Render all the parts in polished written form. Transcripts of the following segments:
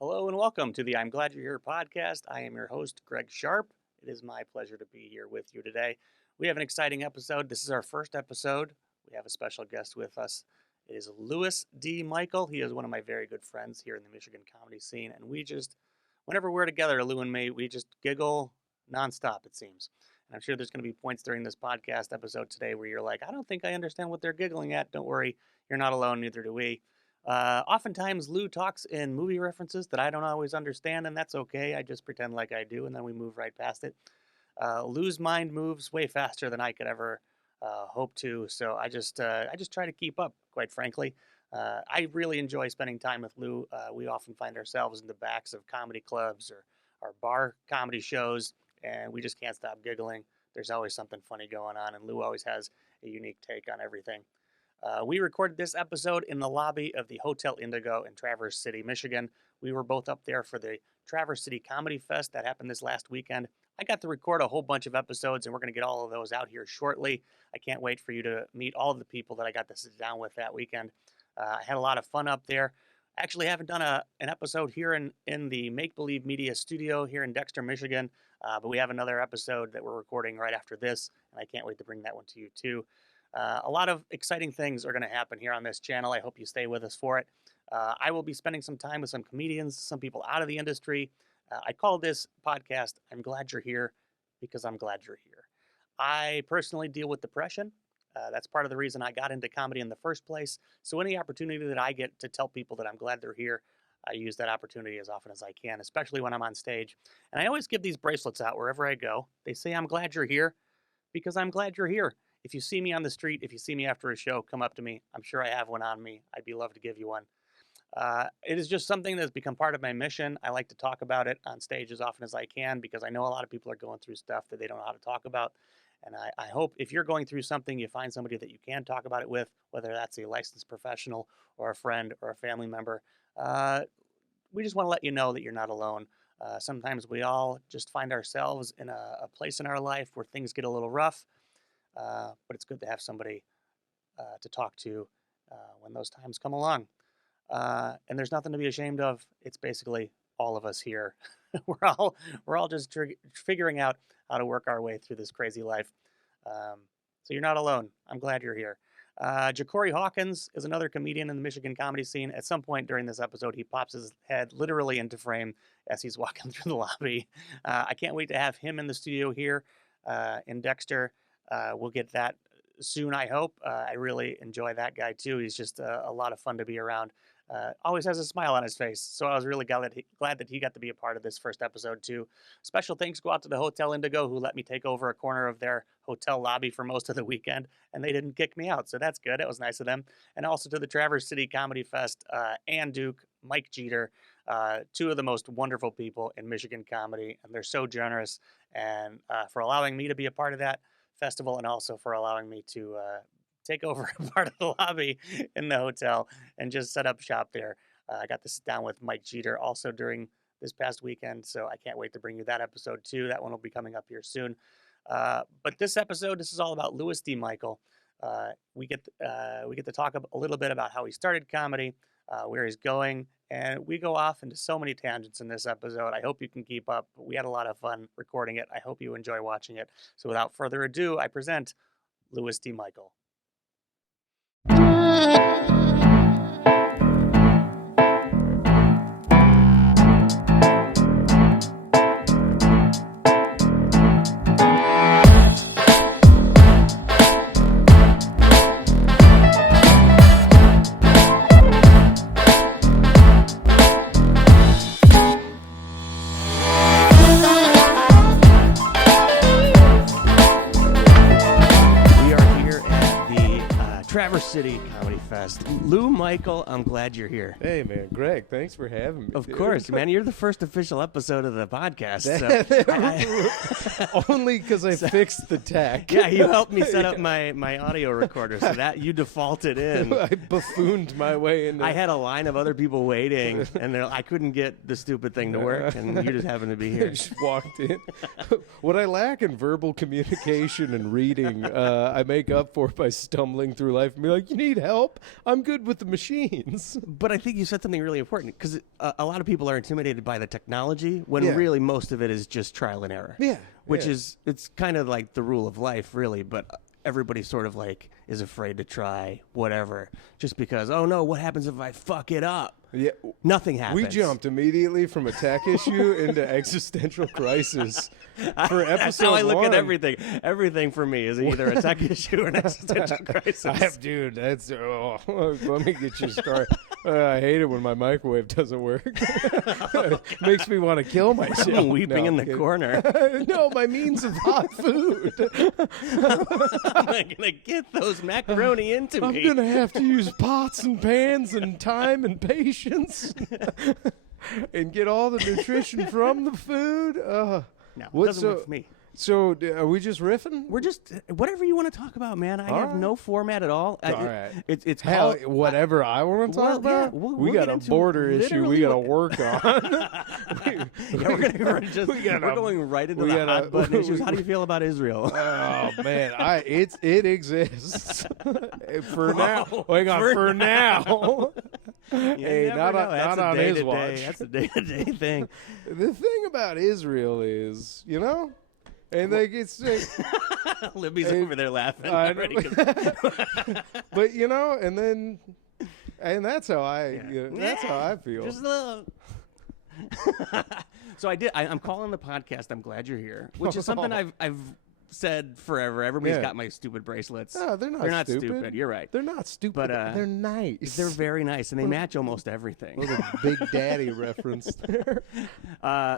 Hello and welcome to the I'm Glad You're Here podcast. I am your host, Greg Sharp. It is my pleasure to be here with you today. We have an exciting episode. This is our first episode. We have a special guest with us. It is Louis D. Michael. He is one of my very good friends here in the Michigan comedy scene. And whenever we're together, Lou and me, we just giggle nonstop, it seems. And I'm sure there's going to be points during this podcast episode today where you're like, I don't think I understand what they're giggling at. Don't worry, you're not alone, neither do we. Oftentimes, Lou talks in movie references that I don't always understand, and that's okay. I just pretend like I do, and then we move right past it. Lou's mind moves way faster than I could ever hope to, so I just try to keep up, quite frankly. I really enjoy spending time with Lou. We often find ourselves in the backs of comedy clubs or bar comedy shows, and we just can't stop giggling. There's always something funny going on, and Lou always has a unique take on everything. We recorded this episode in the lobby of the Hotel Indigo in Traverse City, Michigan. We were both up there for the Traverse City Comedy Fest that happened this last weekend. I got to record a whole bunch of episodes, and we're going to get all of those out here shortly. I can't wait for you to meet all of the people that I got to sit down with that weekend. I had a lot of fun up there. I actually haven't done an episode here in the Make Believe Media studio here in Dexter, Michigan, but we have another episode that we're recording right after this, and I can't wait to bring that one to you too. A lot of exciting things are going to happen here on this channel. I hope you stay with us for it. I will be spending some time with some comedians, some people out of the industry. I call this podcast, I'm Glad You're Here, because I'm glad you're here. I personally deal with depression. That's part of the reason I got into comedy in the first place. So any opportunity that I get to tell people that I'm glad they're here, I use that opportunity as often as I can, especially when I'm on stage. And I always give these bracelets out wherever I go. They say, I'm glad you're here, because I'm glad you're here. If you see me on the street, if you see me after a show, come up to me. I'm sure I have one on me. I'd be loved to give you one. It is just something that's become part of my mission. I like to talk about it on stage as often as I can because I know a lot of people are going through stuff that they don't know how to talk about. And I hope if you're going through something, you find somebody that you can talk about it with, whether that's a licensed professional or a friend or a family member. We just want to let you know that you're not alone. Sometimes we all just find ourselves in a place in our life where things get a little rough. But it's good to have somebody to talk to when those times come along. And there's nothing to be ashamed of. It's basically all of us here. we're all just figuring out how to work our way through this crazy life. So you're not alone. I'm glad you're here. Ja'Cory Hawkins is another comedian in the Michigan comedy scene. At some point during this episode, he pops his head literally into frame as he's walking through the lobby. I can't wait to have him in the studio here in Dexter. We'll get that soon, I hope. I really enjoy that guy, too. He's just a lot of fun to be around. Always has a smile on his face. So I was really glad that he got to be a part of this first episode, too. Special thanks go out to the Hotel Indigo, who let me take over a corner of their hotel lobby for most of the weekend, and they didn't kick me out. So that's good. It was nice of them. And also to the Traverse City Comedy Fest, Ann Duke, Mike Jeter, two of the most wonderful people in Michigan comedy, and they're so generous. And for allowing me to be a part of that festival and also for allowing me to take over a part of the lobby in the hotel and just set up shop there. I got to sit down with Mike Jeter also during this past weekend, so I can't wait to bring you that episode too. That one will be coming up here soon. But this episode, this is all about Louis D. Michael. We get to talk a little bit about how he started comedy, where he's going, and we go off into so many tangents in this episode. I hope you can keep up. We had a lot of fun recording it. I hope you enjoy watching it. So without further ado, I present Louis D. Michael. Traverse City Comedy Fest. Lou Michael, I'm glad you're here. Hey, man. Greg, thanks for having me. Of course, man. You're the first official episode of the podcast. Only because I fixed the tech. Yeah, you helped me set up my audio recorder, so that you defaulted in. I buffooned my way into. I had a line of other people waiting, and I couldn't get the stupid thing to work, and you just happened to be here. I just walked in. What I lack in verbal communication and reading, I make up for by stumbling through life and be like, like, you need help? I'm good with the machines. But I think you said something really important because a lot of people are intimidated by the technology when Yeah. really most of it is just trial and error. Yeah, Which yeah. is, it's kind of like the rule of life, really. But everybody sort of like is afraid to try whatever just because, oh no, what happens if I fuck it up? Yeah. Nothing happens. We jumped immediately from a tech issue into existential crisis for episode That's how I look one. at everything. Everything for me is either a tech issue or an existential crisis. Dude, that's let me get you started. I hate it when my microwave doesn't work. Makes me want to kill myself. I'm weeping No, in I'm the kidding. corner. No, my means of hot food. I'm not gonna get those macaroni into I'm me. gonna have to use pots and pans and time and patience, and get all the nutrition from the food. No, it What- doesn't work for me. So are we just riffing? We're just whatever you want to talk about, man. I All have right. no format at all. All right. It's Hell, called whatever I want to talk Well, yeah, about. we'll we get got a into border issue we literally got to what- work on. Yeah, we're going right into the hot button issues. How do you feel about Israel? Oh man, it exists for now. Hang on, for for now. You Hey, never not know. on, That's not a on his day-to-day- watch. That's a day-to-day thing. The thing about Israel is, and like it's, Libby's Hey, over there laughing I already. but and that's how that's how I feel. Just a little. So I'm calling the podcast. I'm glad you're here, which is something I've said forever. Everybody's Yeah. got my stupid bracelets. No, they're not stupid. You're right. They're not stupid. But, they're nice. They're very nice, and they match almost everything. little Big Daddy reference there.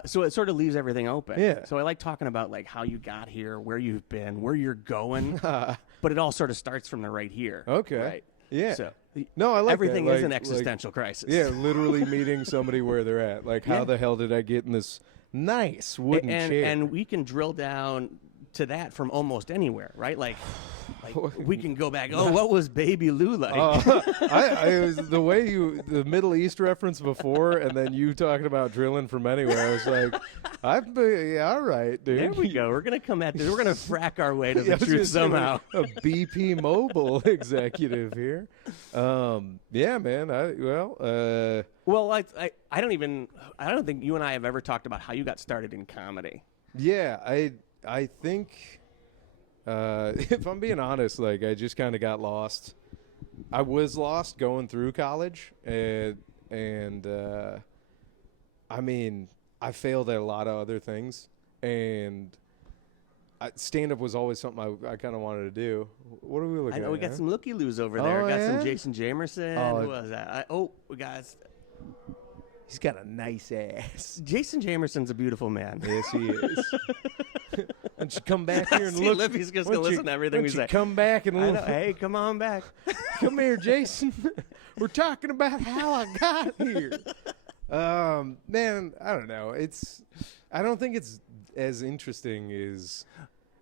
So it sort of leaves everything open. Yeah. So I like talking about like how you got here, where you've been, where you're going, but it all sort of starts from the right here. Okay. Right. Yeah. So No, I like everything that. is an Like- existential crisis. Yeah, literally meeting somebody where they're at. Like, how Yeah. the hell did I get in this nice wooden chair? And we can drill down to that from almost anywhere, right? Like we can go back. Oh, what was Baby Lou like? I was the way the Middle East reference before, and then you talking about drilling from anywhere. I was like, all right, dude. There we go. We're gonna come at this. We're gonna frack our way to Yeah, I the was truth just saying, somehow. A BP Mobile executive here. Yeah, man. Well, I don't think you and I have ever talked about how you got started in comedy. Yeah, I think if I'm being honest, like I just kind of got lost. I was lost going through college, and I mean, I failed at a lot of other things, and stand-up was always something I kind of wanted to do. What are we looking I know at? we got huh? some looky-loos over there. Oh, We got yeah? some Jason Jamerson. Oh, Who was that? We got He's got a nice ass. Jason Jamerson's a beautiful man. Yes, he is. Why don't you come back here and See, look? Libby's just why gonna don't listen to everything why we don't you say. Come back and I know. look. Hey, come on back. Come here, Jason. We're talking about how I got here. Man, I don't know. I don't think it's as interesting as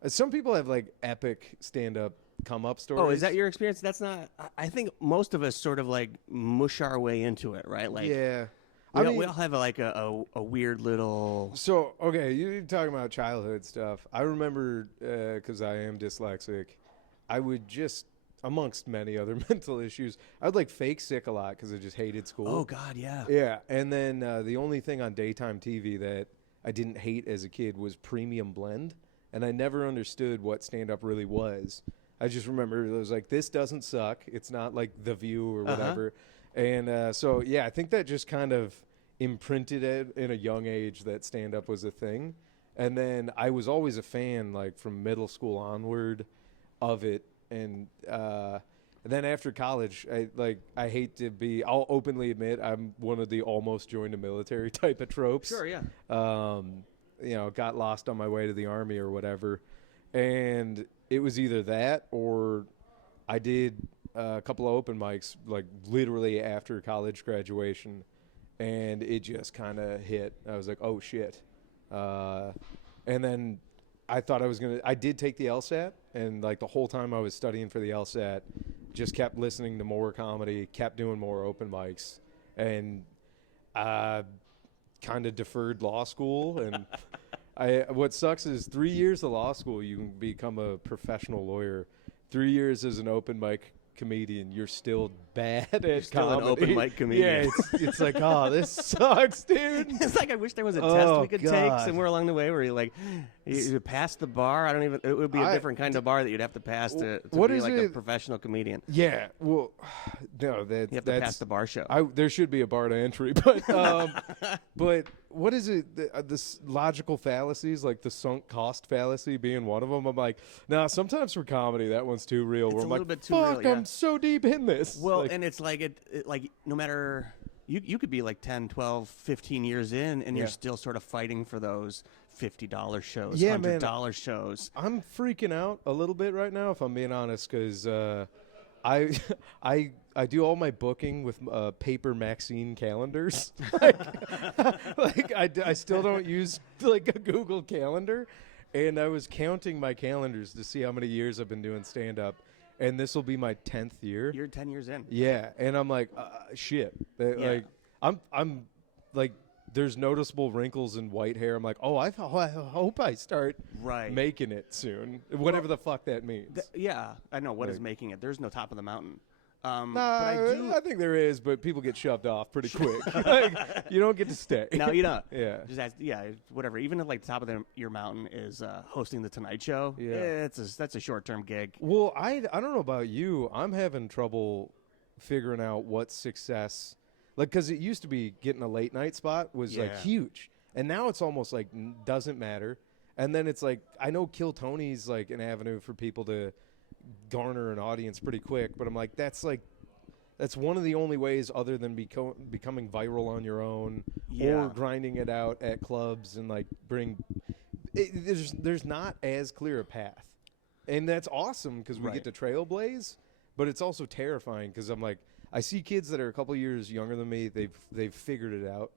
some people have like epic stand-up come-up stories. Oh, is that your experience? That's not. I think most of us sort of like mush our way into it, right? Like, Yeah. we all have a weird little. So, okay, you're talking about childhood stuff. I remember, because I am dyslexic, I would just, amongst many other mental issues, I would like fake sick a lot because I just hated school. Oh God, yeah. Yeah, and then the only thing on daytime TV that I didn't hate as a kid was Premium Blend, and I never understood what stand-up really was. I just remember it was like, this doesn't suck. It's not like The View or whatever. And so, yeah, I think that just kind of imprinted it in a young age that stand-up was a thing. And then I was always a fan, like, from middle school onward of it. And then after college, I hate to be, I'll openly admit I'm one of the almost joined the military type of tropes. Sure, yeah. Got lost on my way to the Army or whatever. And it was either that or I did a couple of open mics, like literally after college graduation, and it just kind of hit. I was like, oh, shit. And then I thought I did take the LSAT, and like the whole time I was studying for the LSAT, just kept listening to more comedy, kept doing more open mics, and kind of deferred law school. And what sucks is 3 years of law school, you can become a professional lawyer. 3 years as an open mic comedian, you're still bad at You're still an comedy. open mic comedian. Yeah, it's like, oh, this sucks, dude. It's like I wish there was a test we could take God. somewhere along the way where you pass the bar. It would be a different kind of bar that you'd have to pass to What be is like a it? professional comedian. Yeah, well, no, You have to that's pass the bar show. there should be a bar to entry, but what is it? This logical fallacies, like the sunk cost fallacy, being one of them. I'm like, nah. Sometimes for comedy, that one's too real. It's where a I'm little like, bit too fuck, real, yeah. I'm so deep in this. Well, Like, and it's like like no matter you could be like 10, 12, 15 years in and you're Yeah. still sort of fighting for those $50 shows, Yeah, man. $100 shows. I'm freaking out a little bit right now, if I'm being honest, because I I do all my booking with paper Maxine calendars. I still don't use like a Google Calendar, and I was counting my calendars to see how many years I've been doing stand up, and this will be my 10th year. You're 10 years in. Yeah, and I'm like, shit. Like I'm like, there's noticeable wrinkles and white hair. I'm like, oh, I hope I start Right. making it soon, whatever the fuck that means. Yeah, I know what is Like- making it. There's no top of the mountain. Nah, but I do. I think there is, but people get shoved off pretty quick. Like, you don't get to stay. No, you don't. Yeah. Just whatever. Even if like the top of your mountain is hosting the Tonight Show, Yeah. that's a short-term gig. Well, I don't know about you. I'm having trouble figuring out what success, like, because it used to be getting a late night spot was like Yeah. huge, and now it's almost like doesn't matter. And then it's like, I know Kill Tony's like an avenue for people to garner an audience pretty quick, but I'm like, that's one of the only ways other than becoming viral on your own Yeah. or grinding it out at clubs and like there's not as clear a path. And that's awesome because we Right. get to trailblaze, but it's also terrifying because I'm like, I see kids that are a couple years younger than me. They've figured it out.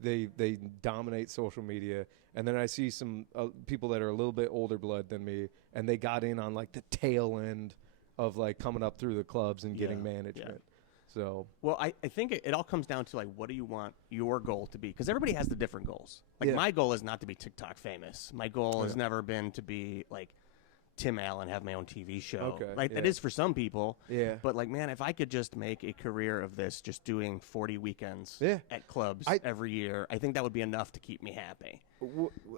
They dominate social media, and then I see some people that are a little bit older blood than me, and they got in on like the tail end of like coming up through the clubs and getting Yeah, management. So Well, I think it all comes down to like, what do you want your goal to be? Because everybody has the different goals. Like Yeah. my goal is not to be TikTok famous. My goal has Yeah. never been to be like Tim Allen, have my own TV show. Okay, Like that yeah. is for some people. yeah, But like, man, if I could just make a career of this, just doing 40 weekends Yeah. at clubs every year, I think that would be enough to keep me happy.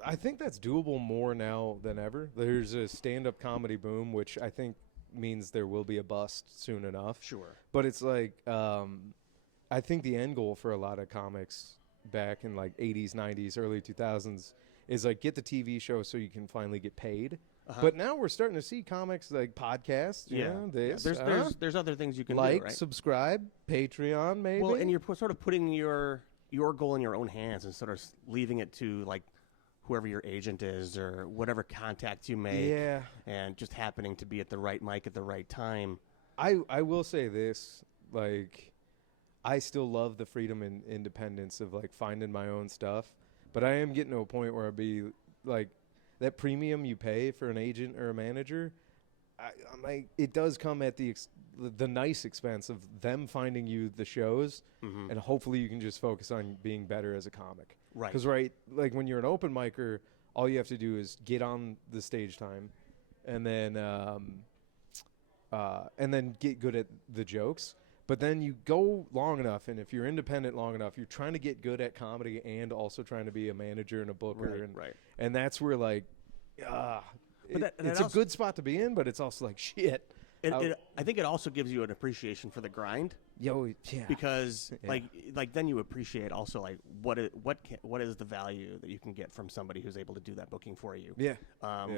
I think that's doable more now than ever. There's a stand-up comedy boom, which I think means there will be a bust soon enough. Sure. But it's like, I think the end goal for a lot of comics back in like 80s, 90s, early 2000s is like get the TV show so you can finally get paid. But now we're starting to see comics like podcasts. You know, this. There's other things you can like, do, right? subscribe, Patreon, maybe. Well, and you're sort of putting your goal in your own hands and sort of leaving it to like whoever your agent is or whatever contacts you make. Yeah. And just happening to be at the right mic at the right time. I will say this, like, I still love the freedom and independence of like finding my own stuff, but I am getting to a point where I'd be like, that premium you pay for an agent or a manager, I'm like, it does come at the nice expense of them finding you the shows, and hopefully you can just focus on being better as a comic. Right. Because like when you're an open micer, all you have to do is get on the stage time, and then get good at the jokes. But then you go long enough, and if you're independent long enough, you're trying to get good at comedy and also trying to be a manager and a booker. Right. And that's where, like, it's a also- good spot to be in, but it's also like, shit. I think it also gives you an appreciation for the grind Yeah. because Yeah. like then you appreciate also like what is the value that you can get from somebody who's able to do that booking for you. Yeah.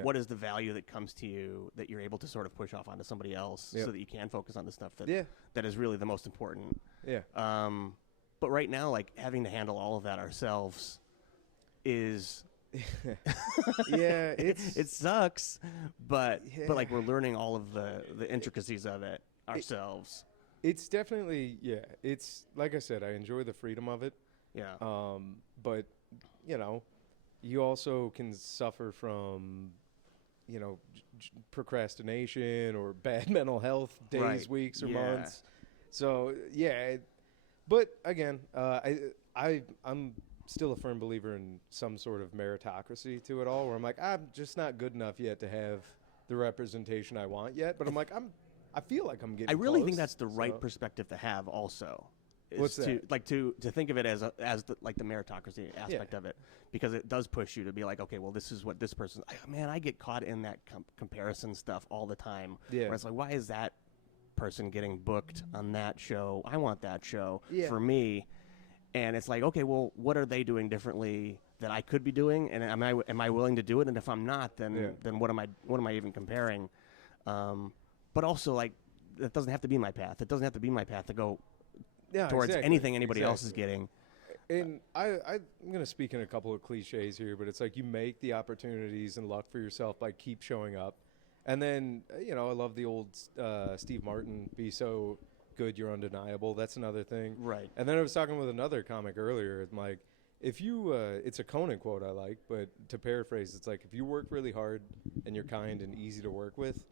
What is the value that comes to you that you're able to sort of push off onto somebody else Yep. so that you can focus on the stuff that Yeah. that is really the most important. Yeah. But right now, like having to handle all of that ourselves is Yeah. It's it sucks, but Yeah. like we're learning all of the intricacies of it ourselves. It's definitely, yeah. It's like I said, I enjoy the freedom of it. Yeah. But you know, you also can suffer from, procrastination or bad mental health days, Right. weeks, or Yeah. months. So yeah, but again, I'm still a firm believer in some sort of meritocracy to it all. Where I'm like, I'm just not good enough yet to have the representation I want yet. But I'm like, I feel like I'm getting. I really close, think that's the right so. perspective to have. Also, is What's to, that? Like to think of it as the meritocracy aspect of it, because it does push you to be like, okay, well, this is what this person. Man, I get caught in that comparison stuff all the time. Yeah. Where it's like, why is that person getting booked on that show? I want that show Yeah. for me. And it's like, okay, well, what are they doing differently that I could be doing? And am I willing to do it? And if I'm not, then what am I even comparing? But also, like, that doesn't have to be my path. It doesn't have to be my path to go towards anything anybody else is getting. And I'm going to speak in a couple of cliches here, but it's like you make the opportunities and luck for yourself by keep showing up. And then, I love the old Steve Martin, be so good you're undeniable. That's another thing. Right. And then I was talking with another comic earlier. I'm like, if you, it's a Conan quote I like, but to paraphrase, it's like, if you work really hard and you're kind and easy to work with,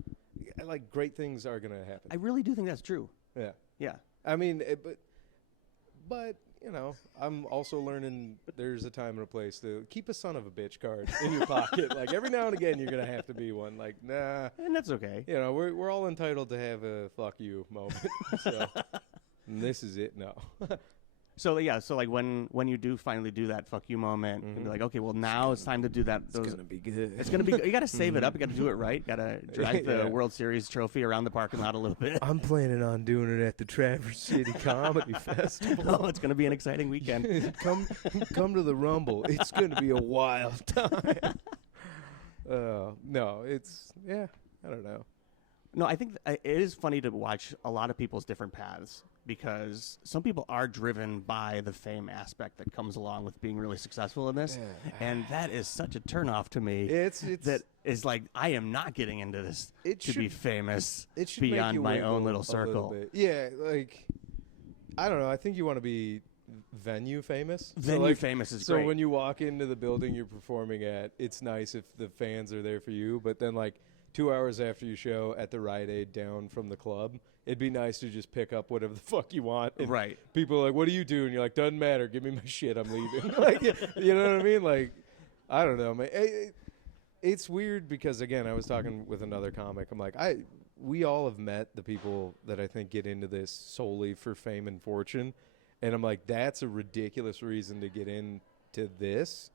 like, great things are going to happen. I really do think that's true. Yeah. Yeah. I mean, but I'm also learning there's a time and a place to keep a son of a bitch card in your pocket. Like, every now and again, you're going to have to be one. Like, nah. And that's okay. We're all entitled to have a fuck you moment. So, and this is it now. So like when you do finally do that fuck you moment, and be like, okay, well now it's time to do that. It's going to be good. It's gonna be. You got to save it up. You got to do it right. Got to drag the World Series trophy around the parking lot a little bit. I'm planning on doing it at the Traverse City Comedy Festival. Oh, it's gonna be an exciting weekend. come to the Rumble. It's going to be a wild time. No, I don't know. No, I think it is funny to watch a lot of people's different paths, because some people are driven by the fame aspect that comes along with being really successful in this, and that is such a turnoff to me. That is like, I am not getting into this to be famous beyond my own little circle. Yeah, like, I don't know. I think you want to be venue famous. Venue famous is great. So when you walk into the building you're performing at, it's nice if the fans are there for you, but then, like, 2 hours after you show at the Rite Aid down from the club, it'd be nice to just pick up whatever the fuck you want. And right. People are like, what do you do? And you're like, doesn't matter. Give me my shit. I'm leaving. Like, you know what I mean? Like, I don't know, man. It's weird because, again, I was talking with another comic. I'm like, we all have met the people that I think get into this solely for fame and fortune. And I'm like, that's a ridiculous reason to get into this.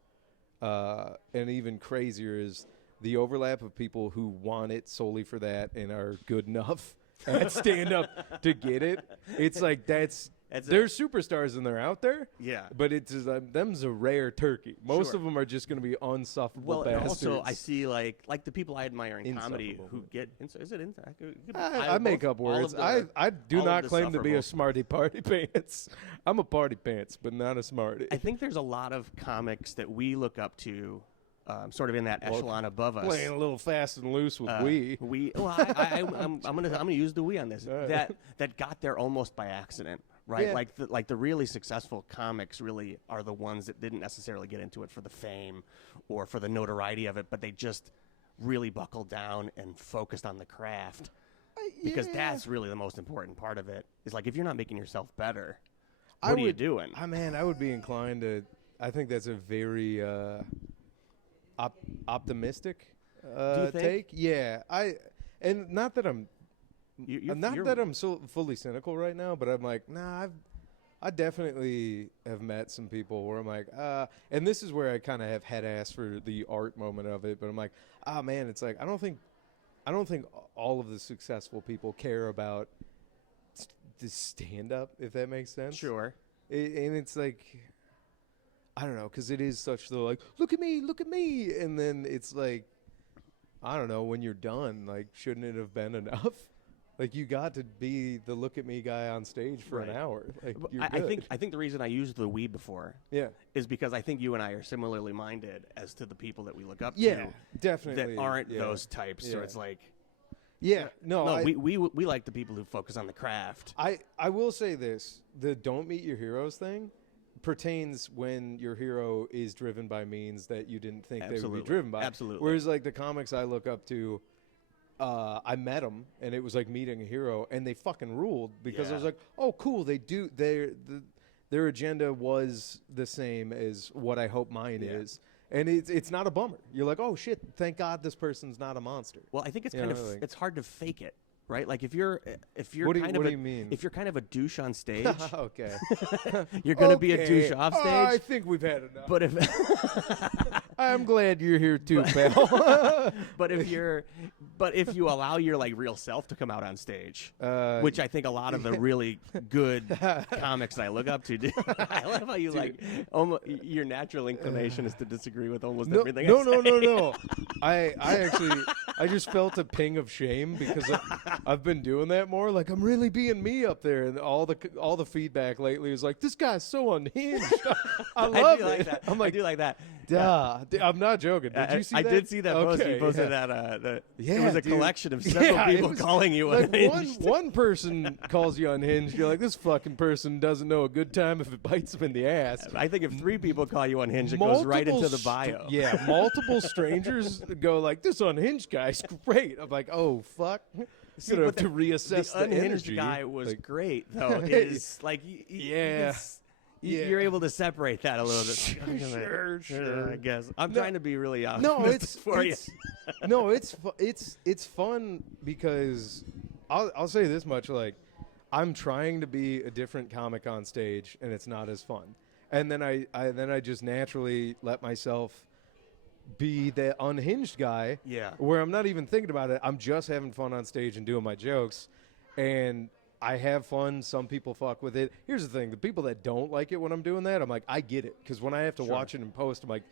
And even crazier is the overlap of people who want it solely for that and are good enough at stand-up to get it. It's like there's superstars and they're out there. Yeah. But it's them's a rare turkey. Most of them are just going to be unsufferable bastards. And also I see like the people I admire in comedy who get is it I make up words. I do not claim to be a smarty party pants. I'm a party pants, but not a smarty. I think there's a lot of comics that we look up to, sort of in that echelon above us, playing a little fast and loose with we. Well, I'm gonna use the we on this. Right. That got there almost by accident, right? Yeah. Like the really successful comics really are the ones that didn't necessarily get into it for the fame or for the notoriety of it, but they just really buckled down and focused on the craft, because that's really the most important part of it. Is like, if you're not making yourself better, what are you doing? I would be inclined to. I think that's a very optimistic Do you think? take. Yeah, and not that I'm that I'm so fully cynical right now, but I'm like, nah, I definitely have met some people where I'm like, and this is where I kind of have head ass for the art moment of it, but I'm like, man, it's like I don't think all of the successful people care about the stand up, if that makes sense. Sure. And it's like, I don't know, because it is such the like, look at me, and then it's like, I don't know, when you're done, like, shouldn't it have been enough? Like, you got to be the look at me guy on stage for an hour. Like, you're good. I think the reason I used the we before is because I think you and I are similarly minded as to the people that we look up to. Definitely. That aren't those types. So it's like, we like the people who focus on the craft. I will say this: the don't meet your heroes thing pertains when your hero is driven by means that you didn't think they would be driven by. Absolutely. Whereas, like, the comics I look up to, I met them, and it was like meeting a hero, and they fucking ruled because I was like, oh, cool, their agenda was the same as what I hope mine is. And it's not a bummer. You're like, oh, shit, thank God this person's not a monster. Well, I think it's it's hard to fake it. right? Like if you're What do kind of you mean? if you're kind of a douche on stage, Okay. you're going to be a douche off stage. I think we've had enough. But if I'm glad you're here too, pal. but if you allow your like real self to come out on stage, which I think a lot of the really good comics I look up to do. I love how you like your natural inclination is to disagree with almost everything. No. I actually I just felt a ping of shame because I've been doing that more. Like I'm really being me up there, and all the feedback lately is like, this guy's so unhinged. I love it. Like that. I'm like, I do like that. duh. I'm not joking. Did you see that? I did see that post. Okay, You posted yeah. that. Yeah, it was a dude. collection of several people calling you like unhinged. one person calls you unhinged. You're like, this fucking person doesn't know a good time if it bites them in the ass. I think if 3 people call you unhinged, it goes right into the bio. Multiple strangers go like, this unhinged guy's great. I'm like, oh fuck. See, Gonna have to reassess the the unhinged energy. guy was Like, great though. Is like Yeah. you're able to separate that a little bit. Sure. I guess I'm No. trying to be really honest. No, it's for you. no, it's fun because I'll say this much, like I'm trying to be a different comic on stage and it's not as fun. And then I just naturally let myself be the unhinged guy. Yeah. Where I'm not even thinking about it. I'm just having fun on stage and doing my jokes. And I have fun. Some people fuck with it. Here's the thing. The people that don't like it when I'm doing that, I'm like, I get it. Because when I have to watch it and post, I'm like,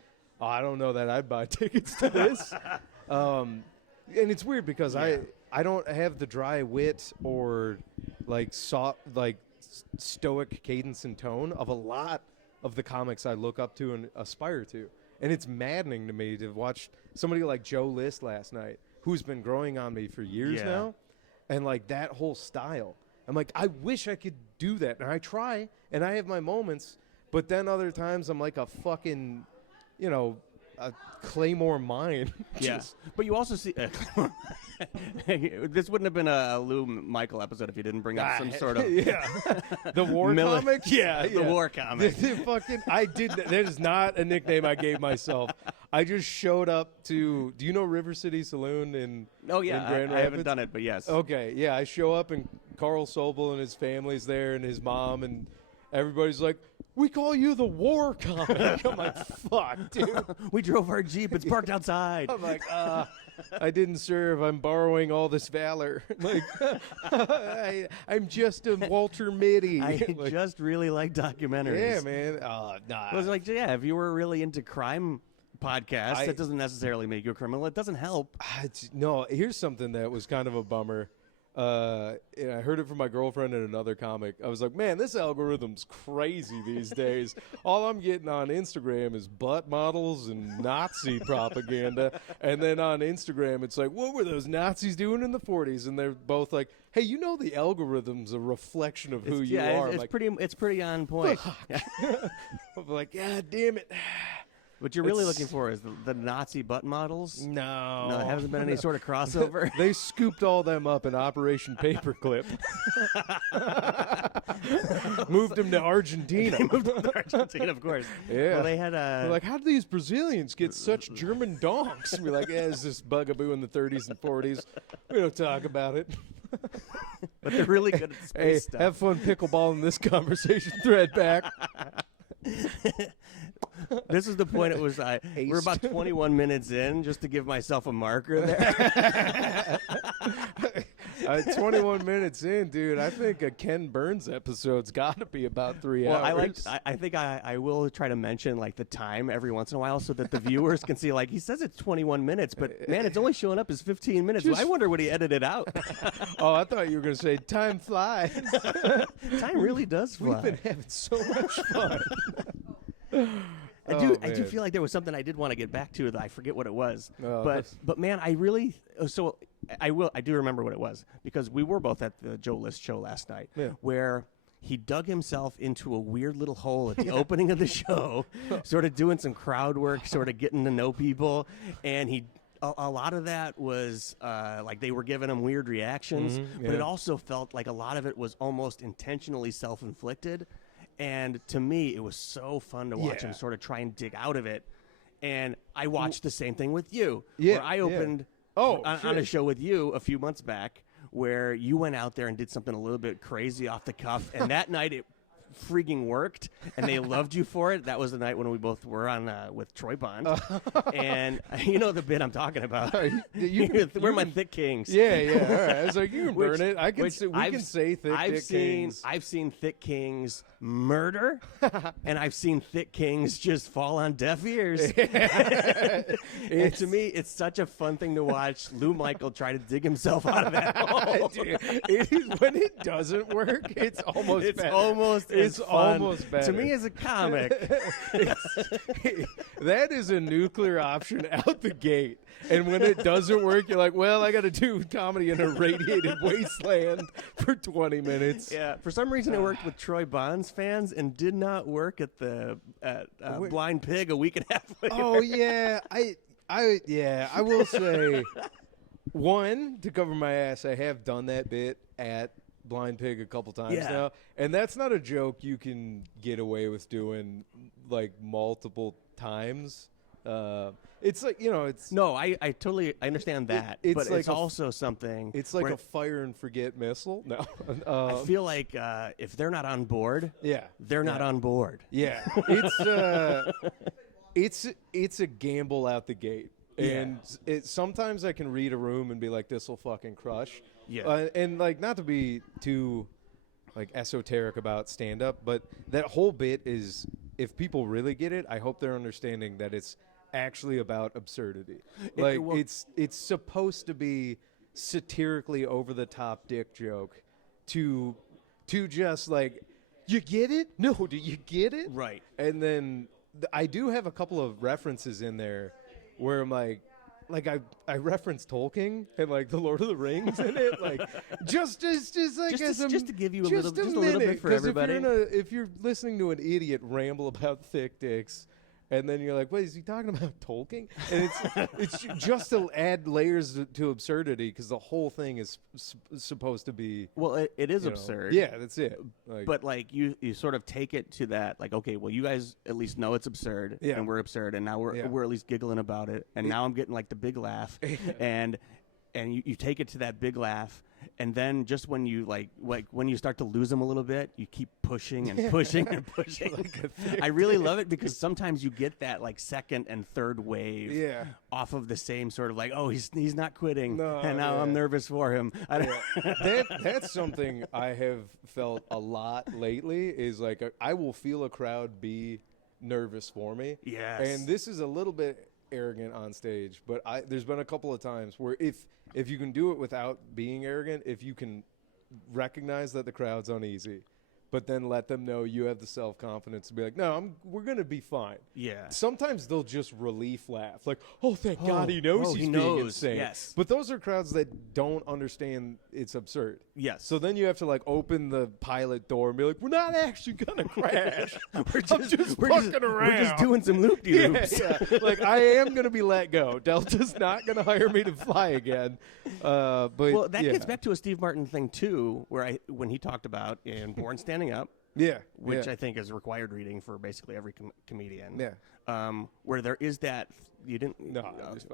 oh, I don't know that I'd buy tickets to this. And it's weird because I don't have the dry wit or like stoic cadence and tone of a lot of the comics I look up to and aspire to. And it's maddening to me to watch somebody like Joe List last night, who's been growing on me for years now. And like that whole style. I'm like, I wish I could do that. And I try, and I have my moments. But then other times I'm like a fucking, a Claymore mine. Yeah. But you also see this wouldn't have been a Lou Michael episode if you didn't bring up some sort of The war comic? Yeah. the war comic. That is not a nickname I gave myself. I just showed up to, do you know River City Saloon in Oh, yeah. in Grand I Rapids? haven't done it, but yes. Okay, yeah, I show up and Carl Sobel and his family's there and his mom and everybody's like, we call you the war comic. I'm like, fuck, dude. We drove our Jeep. It's parked outside. I'm like, I didn't serve. I'm borrowing all this valor. Like, I'm just a Walter Mitty. I Like, just really like documentaries. yeah, man. Nah. It was like, if you were really into crime podcasts, it doesn't necessarily make you a criminal. It doesn't help. No, here's something that was kind of a bummer. And I heard it from my girlfriend and another comic. I was like, man, this algorithm's crazy these days. All I'm getting on Instagram is butt models and Nazi propaganda. And then on Instagram, it's like, what were those Nazis doing in the 40s? And they're both like, hey, the algorithm's a reflection of who you are. It's like, pretty on point. I'm like, God damn it. What you're really looking for is the Nazi butt models. No, there hasn't been any sort of crossover. They scooped all them up in Operation Paperclip. Moved them to Argentina. Argentina, of course. Yeah. Well, they had We're like, how do these Brazilians get such German donks? We're like, it's this bugaboo in the 30s and 40s. We don't talk about it. but they're really good at the space Hey, stuff. have fun pickleballing this conversation thread back. This is the point. It was we're about 21 minutes in, just to give myself a marker there. 21 minutes in, dude. I think a Ken Burns episode's got to be about 3 hours. I think I will try to mention like the time every once in a while so that the viewers can see. Like he says it's 21 minutes, but man, it's only showing up as 15 minutes. I wonder what he edited out. Oh, I thought you were going to say time flies. Time really does fly. We've been having so much fun. I do feel like there was something I did want to get back to that I forget what it was. But man, I do remember what it was because we were both at the Joe List show last night where he dug himself into a weird little hole at the opening of the show, sort of doing some crowd work, sort of getting to know people, and a lot of that was like they were giving him weird reactions, but it also felt like a lot of it was almost intentionally self-inflicted. And to me, it was so fun to watch him sort of try and dig out of it. And I watched the same thing with you. Where I opened on a show with you a few months back where you went out there and did something a little bit crazy off the cuff, and that night it freaking worked, and they loved you for it. That was the night when we both were on with Troy Bond, and you know the bit I'm talking about. We're my thick kings. Yeah, yeah. All right. I was like, you can burn it. I can. We can say thick kings. I've seen thick kings murder, and I've seen thick kings just fall on deaf ears. And to me, it's such a fun thing to watch Lou Michael try to dig himself out of that hole. Dude, it is, when it doesn't work, it's almost better. It's almost better. To me as a comic. That is a nuclear option out the gate. And when it doesn't work, you're like, well, I got to do comedy in a radiated wasteland for 20 minutes. Yeah. For some reason, it worked with Troy Bond's fans and did not work at the Blind Pig a week and a half later. Oh, yeah. I will say, one, to cover my ass, I have done that bit at Blind Pig a couple times now, and that's not a joke you can get away with doing like multiple times. It's like, you know, it's no, I totally understand that, it's but like it's also something. It's like a fire and forget missile. No, I feel like if they're not on board, they're not on board. Yeah, it's a gamble out the gate. And sometimes I can read a room and be like, this will fucking crush. Yeah. And, like, not to be too, like, esoteric about stand-up, but that whole bit is, if people really get it, I hope they're understanding that it's actually about absurdity. Like, it's supposed to be satirically over-the-top dick joke to just, like, you get it? No, do you get it? Right. And then I do have a couple of references in there where I'm like I reference Tolkien and like the Lord of the Rings in it, like just to give you a little bit for everybody. If you're listening to an idiot ramble about thick dicks, and then you're like, wait, is he talking about Tolkien? And it's just to add layers to absurdity, because the whole thing is supposed to be. Well, it is absurd. Yeah, that's it. But like you sort of take it to that, like, okay, well, you guys at least know it's absurd, and we're absurd, and now we're at least giggling about it, and now I'm getting like the big laugh, and you take it to that big laugh. And then just when you like when you start to lose them a little bit, you keep pushing and pushing and pushing. I really love it, because sometimes you get that like second and third wave off of the same sort of like, oh, he's not quitting, and now I'm nervous for him. That's something I have felt a lot lately, is like I will feel a crowd be nervous for me. Yes. And this is a little bit arrogant on stage, but there's been a couple of times where if you can do it without being arrogant, if you can recognize that the crowd's uneasy, but then let them know you have the self-confidence to be like, no, we're going to be fine. Yeah. Sometimes they'll just relief laugh. Like, oh, thank God he knows he's being insane. Yes. But those are crowds that don't understand it's absurd. Yes. So then you have to, like, open the pilot door and be like, we're not actually going to crash. we're just fucking around. We're just doing some loop-de-loops. Yeah. Like, I am going to be let go. Delta's not going to hire me to fly again. But well, that gets back to a Steve Martin thing, too, where when he talked about in Born Standing Up, which I think is required reading for basically every comedian. Yeah. Where there is that you didn't. No,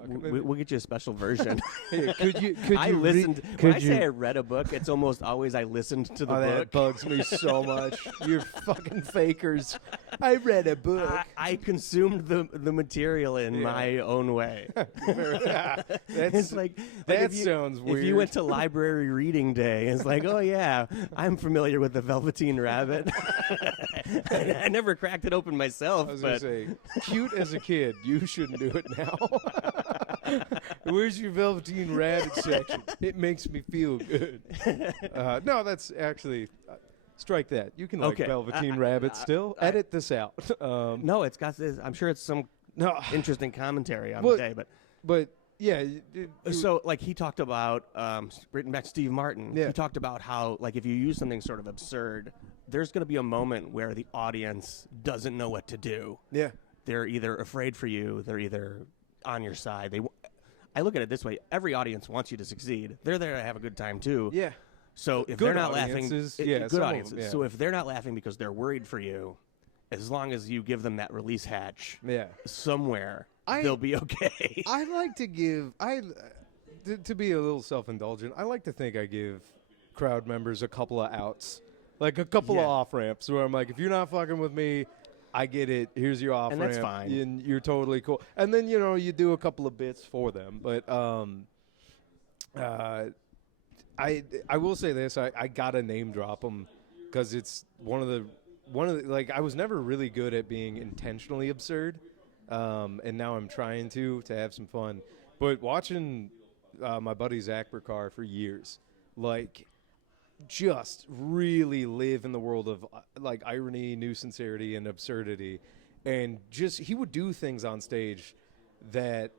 we'll get you a special version. Hey, could you? I listened. When I say I read a book, it's almost always I listened to the book. That bugs me so much. You're fucking fakers. I read a book. I consumed the material in my own way. It's like that sounds weird. If you went to library reading day, it's like, oh yeah, I'm familiar with the Velveteen Rabbit. I never cracked it open myself. I was gonna say, cute as a kid, you shouldn't do it now. Where's your Velveteen Rabbit section? It makes me feel good. No, that's actually strike that. You can like Velveteen Rabbit still. Edit this out. No, it's got this. I'm sure it's some interesting commentary on the day, but yeah. So like he talked about written back to Steve Martin. He talked about how like if you use something sort of absurd, there's going to be a moment where the audience doesn't know what to do. Yeah. They're either afraid for you. They're either on your side. I look at it this way. Every audience wants you to succeed. They're there to have a good time, too. Yeah. So if they're not laughing, good audiences. So if they're not laughing because they're worried for you, as long as you give them that release hatch somewhere, they'll be okay. I like to give to be a little self-indulgent, I like to think I give crowd members a couple of outs, like a couple of off ramps where I'm like, if you're not fucking with me, I get it. Here's your off ramp, and that's fine. And you're totally cool. And then you do a couple of bits for them. But I will say this: I gotta name drop them because it's one of the like I was never really good at being intentionally absurd, and now I'm trying to have some fun. But watching my buddy Zach Burkar for years, like, just really live in the world of like irony, new sincerity, and absurdity, and just he would do things on stage that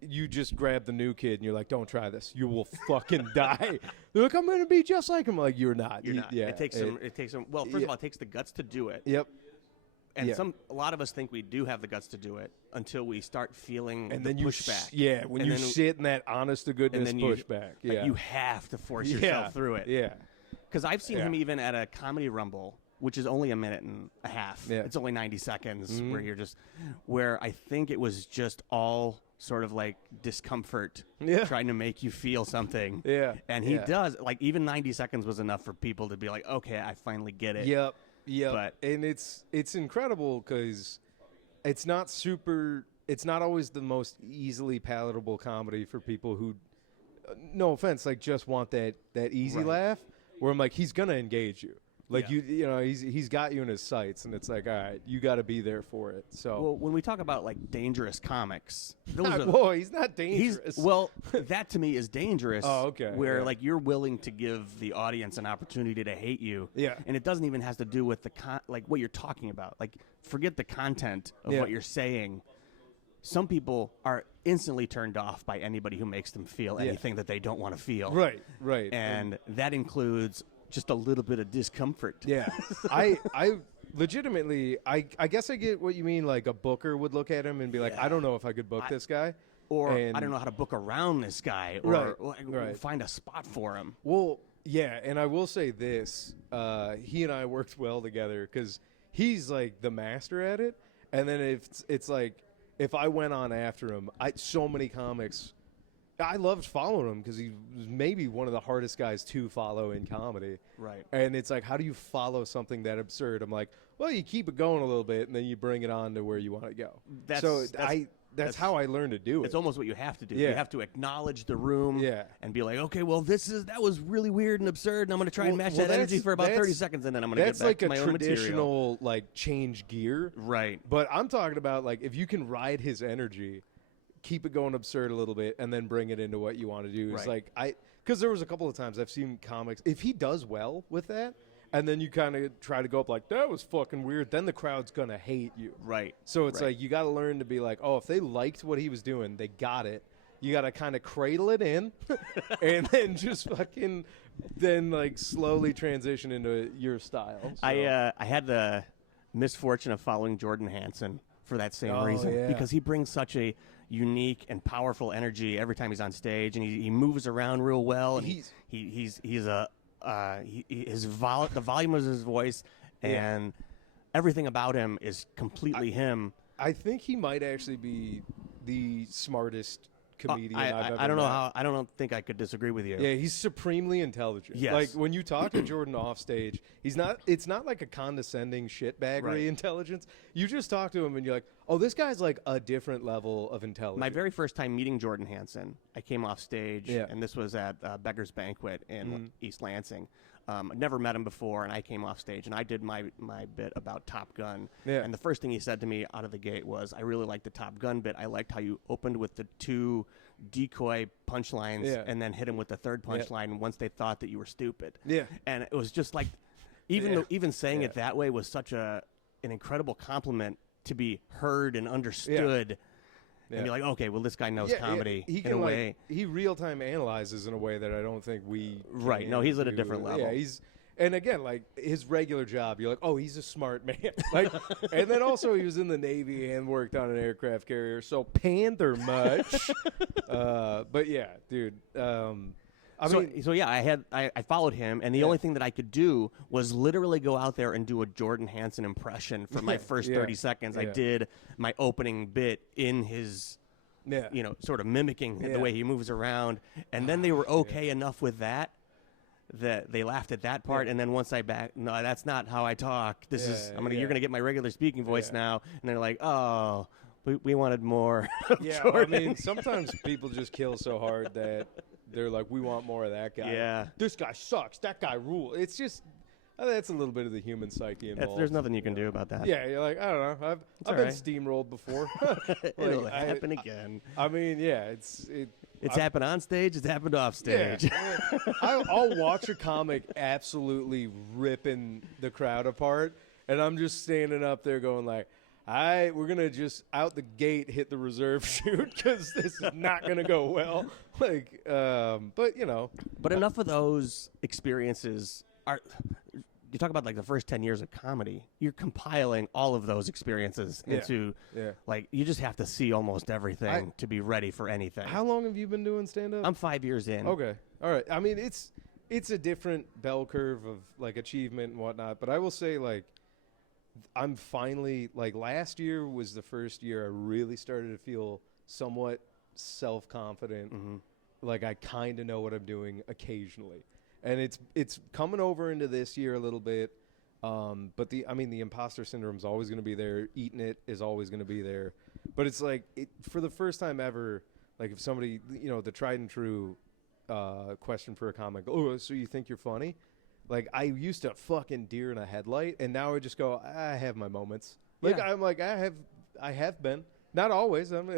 you just grab the new kid and you're like, don't try this, you will fucking die. They're like, I'm gonna be just like him. I'm like, you're not. You're not. Yeah, it takes some. Well, first of all, it takes the guts to do it. Yep. And a lot of us think we do have the guts to do it until we start feeling and the then pushback. When you sit in that honest to goodness and then pushback, like, you have to force yourself through it. Yeah. Because I've seen him even at a comedy rumble, which is only a minute and a half. Yeah. It's only 90 seconds where I think it was just all sort of like discomfort trying to make you feel something. Yeah. And he does, like, even 90 seconds was enough for people to be like, okay, I finally get it. Yep. Yeah, but and it's incredible because it's not always the most easily palatable comedy for people who, no offense, like just want that easy laugh. Where I'm like, he's gonna engage you, like he's got you in his sights, and it's like, all right, you got to be there for it. So well, when we talk about like dangerous comics, whoa, he's not dangerous. That to me is dangerous. Oh, okay. Where like you're willing to give the audience an opportunity to hate you. Yeah. And it doesn't even have to do with like what you're talking about. Like, forget the content of what you're saying. Some people are instantly turned off by anybody who makes them feel anything that they don't want to feel. Right. And that includes just a little bit of discomfort. Yeah. I legitimately, I guess I get what you mean. Like a booker would look at him and be like, I don't know if I could book this guy. Or I don't know how to book around this guy. Or find a spot for him. Well, yeah, and I will say this. He and I worked well together because he's like the master at it. And then it's like, if I went on after him, so many comics, I loved following him because he was maybe one of the hardest guys to follow in comedy. Right. And it's like, how do you follow something that absurd? I'm like, well, you keep it going a little bit, and then you bring it on to where you want to go. That's how I learned to do it. It's almost what you have to do. Yeah. You have to acknowledge the room and be like, okay, well, that was really weird and absurd, and I'm going to try and match that energy for about 30 seconds, and then I'm going to get back to my own material. That's like a traditional, like, change gear. Right. But I'm talking about, like, if you can ride his energy, keep it going absurd a little bit, and then bring it into what you want to do. It's like, because there was a couple of times I've seen comics, if he does well with that, and then you kind of try to go up like, that was fucking weird, then the crowd's going to hate you. Right. So it's like, you got to learn to be like, oh, if they liked what he was doing, they got it. You got to kind of cradle it in and then just fucking then like slowly transition into your style. So. I had the misfortune of following Jordan Hansen for that same reason because he brings such a unique and powerful energy every time he's on stage, and he moves around real well, and the volume of his voice and everything about him is completely him. I think he might actually be the smartest comedian I've ever met. I don't think I could disagree with you. Yeah, he's supremely intelligent. Yes. Like when you talk to Jordan off stage, it's not like a condescending shitbaggery intelligence. You just talk to him and you're like, oh, this guy's like a different level of intelligence. My very first time meeting Jordan Hansen, I came off stage, and this was at Beggar's Banquet in East Lansing. Never met him before, and I came off stage, and I did my bit about Top Gun. Yeah. And the first thing he said to me out of the gate was, I really liked the Top Gun bit. I liked how you opened with the two decoy punchlines and then hit him with the third punchline once they thought that you were stupid. Yeah. And it was just like, even saying it that way was such an incredible compliment to be heard and understood. Yeah. And be like, okay, well, this guy knows comedy in a way. He real-time analyzes in a way that I don't think we can. No, he's at a different level. Yeah, and again, like, his regular job, you're like, oh, he's a smart man. Like, and then also he was in the Navy and worked on an aircraft carrier, so panther much. But, yeah, dude. I followed him, and the only thing that I could do was literally go out there and do a Jordan Hansen impression for my first 30 seconds. I did my opening bit in his Yeah. sort of mimicking the way he moves around. And then they were okay enough with that they laughed at that part. And then once no, that's not how I talk. You're going to get my regular speaking voice now. And they're like, oh, we wanted more. Yeah, Jordan. I mean, sometimes people just kill so hard that they're like, we want more of that guy. Yeah. This guy sucks. That guy rules. It's just, that's a little bit of the human psyche involved. There's nothing you can do about that. Yeah, you're like, I don't know. I've been steamrolled before. It'll happen again. I mean, yeah, it's happened on stage. It's happened off stage. Yeah. I'll watch a comic absolutely ripping the crowd apart, and I'm just standing up there going like, all right, we're going to just out the gate hit the reserve chute because this is not going to go well. Like, but, But enough of those experiences are – you talk about like the first 10 years of comedy. You're compiling all of those experiences into like you just have to see almost everything to be ready for anything. How long have you been doing stand-up? I'm 5 years in. Okay. All right. I mean, it's a different bell curve of like achievement and whatnot, but I will say like I'm finally like last year was the first year I really started to feel somewhat self-confident. Mm-hmm. Like I kind of know what I'm doing occasionally. And it's coming over into this year a little bit. But the imposter syndrome is always going to be there. Eating it is always going to be there. But it's like for the first time ever, like if somebody, the tried and true question for a comic, oh, so you think you're funny? Like I used to fucking deer in a headlight, and now I just go, I have my moments. Like I'm like I have been, not always. I'm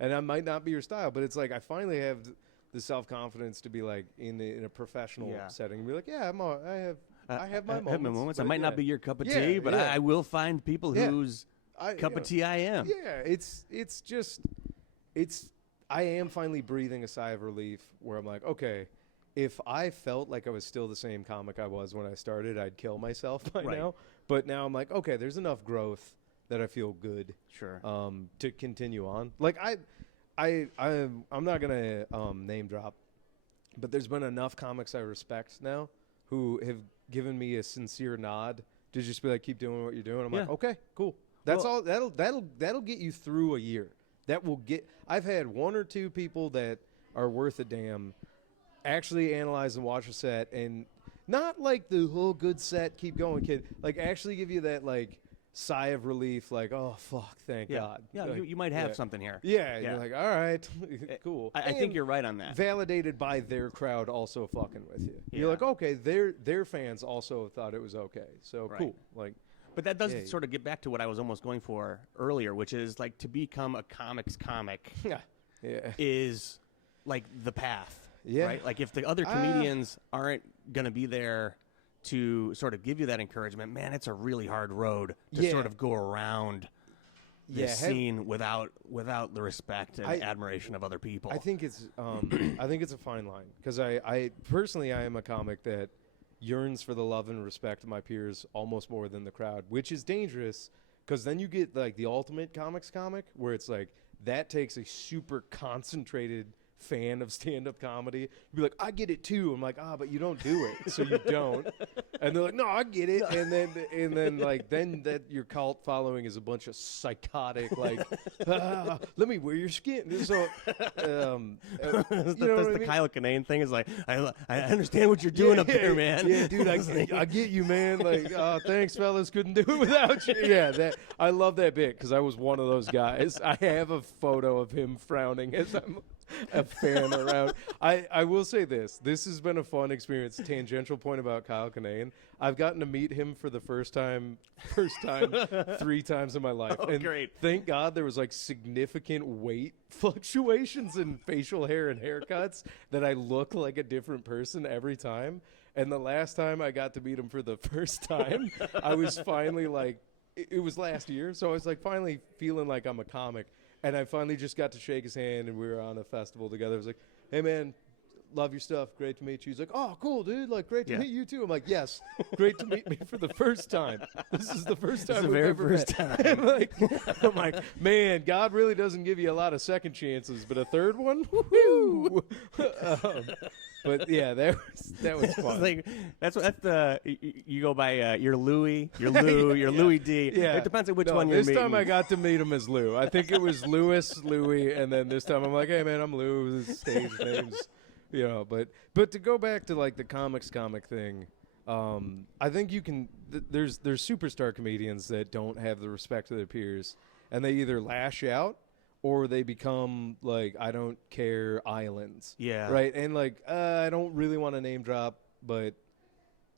and I might not be your style, but it's like I finally have the self-confidence to be like in a professional setting and be like, yeah, I have my moments. I might not be your cup of tea, but I will find people whose cup of tea I am. Yeah, it's just I am finally breathing a sigh of relief where I'm like, okay, if I felt like I was still the same comic I was when I started, I'd kill myself by now. But now I'm like, okay, there's enough growth that I feel good. Sure. To continue on. Like I'm not gonna name drop, but there's been enough comics I respect now who have given me a sincere nod to just be like, keep doing what you're doing. I'm like, okay, cool. That's all. That'll get you through a year. That will get. I've had one or two people that are worth a damn actually analyze and watch a set and not like the whole good set, keep going, kid. Like actually give you that like sigh of relief, like, oh fuck, thank God. Yeah, like, you might have something here. Yeah, you're like, all right, cool. I think you're right on that. Validated by their crowd also fucking with you. Yeah. You're like, okay, their fans also thought it was okay, so cool. Like, but that does sort of get back to what I was almost going for earlier, which is like to become a comics comic is like the path. Yeah. Right? Like if the other comedians aren't going to be there to sort of give you that encouragement, man, it's a really hard road to sort of go around this scene without the respect and admiration of other people. I think it's a fine line because I personally I am a comic that yearns for the love and respect of my peers almost more than the crowd, which is dangerous because then you get like the ultimate comics comic where it's like that takes a super concentrated fan of stand-up comedy. You'd be like, I get it too. I'm like, but you don't do it, so you don't. And they're like, no, I get it. And then that your cult following is a bunch of psychotic, like, let me wear your skin. So, that's the Kyle Kinane thing. Is like, I understand what you're doing up there, man. Yeah, dude, I get you, man. Like, thanks, fellas. Couldn't do it without you. Yeah, I love that bit because I was one of those guys. I have a photo of him frowning as I'm a fan around. I will say this has been a fun experience. Tangential point about Kyle Kinane. I've gotten to meet him for the first time 3 times in my life. Oh, and great. Thank God there was like significant weight fluctuations in facial hair and haircuts that I look like a different person every time. And the last time I got to meet him for the first time, I was finally like, it was last year. So I was like finally feeling like I'm a comic. And I finally just got to shake his hand, and we were on a festival together. I was like, hey, man, love your stuff. Great to meet you. He's like, oh, cool, dude. Like, great to meet you, too. I'm like, yes, great to meet me for the first time. This is the first time we've ever met. I'm like, man, God really doesn't give you a lot of second chances, but a third one? Woo-hoo! But yeah, that was fun. Like that's the you go by your Louis, your Lou, your Louis D. Yeah. It depends on which No, one you're this meeting. time I got to meet him as Lou. I think it was Louis, and then this time I'm like, hey man, I'm Lou. This is stage names, But to go back to like the comic thing, I think you can. There's superstar comedians that don't have the respect of their peers, and they either lash out or they become like I don't care islands. Yeah. Right. And like I don't really want to name drop, but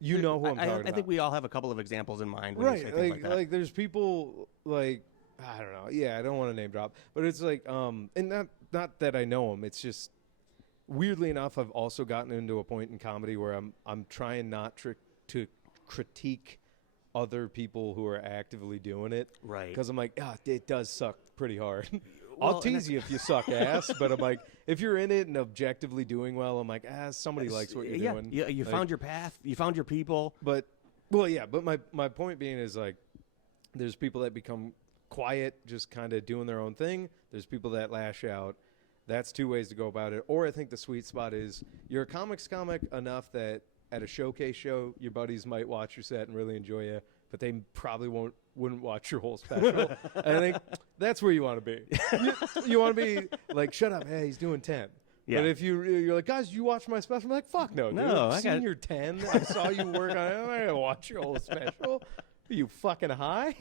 you know who I'm talking about. I think we all have a couple of examples in mind. When Right. You say things like that. Like there's people like I don't know. Yeah, I don't want to name drop, but it's like and not that I know them. It's just weirdly enough, I've also gotten into a point in comedy where I'm trying not to critique other people who are actively doing it. Right. Because I'm like, it does suck pretty hard. Well, I'll tease you if you suck ass, but I'm like, if you're in it and objectively doing well, I'm like, somebody likes what you're doing. Yeah, you like, found your path. You found your people. But my point being is like, there's people that become quiet, just kind of doing their own thing. There's people that lash out. That's two ways to go about it. Or I think the sweet spot is you're a comic enough that at a showcase show, your buddies might watch your set and really enjoy you, but they probably wouldn't watch your whole special. And I think that's where you want to be. You want to be like, shut up, hey, he's doing 10. Yeah. But if you're like, guys, you watch my special? I'm like, fuck no, dude. I've seen your 10. I saw you work on it. I'm not going to watch your whole special. Are you fucking high?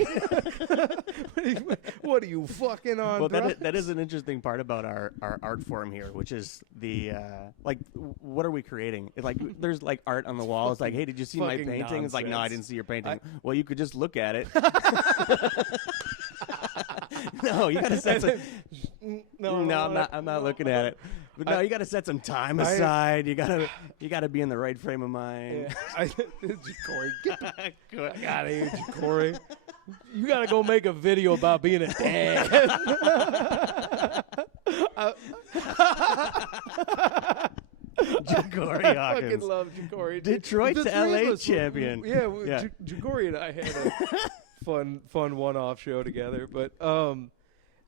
What are you fucking on? Well, drugs? that is an interesting part about our art form here, which is the like, what are we creating? It's like there's like art on the wall. It's like, hey, did you see my painting? Nonsense. It's like, no, I didn't see your painting. Well, you could just look at it. No, you gotta set some. No, I'm not looking at it. But no, you gotta set some time aside. You gotta be in the right frame of mind. Yeah. Corey, get out of here, Corey. You gotta go make a video about being a dad. Ja'Cory I Hawkins. fucking love Ja'Cory. Detroit The to three of LA us, champion. Yeah. Ja'Cory and I had a fun one-off show together. But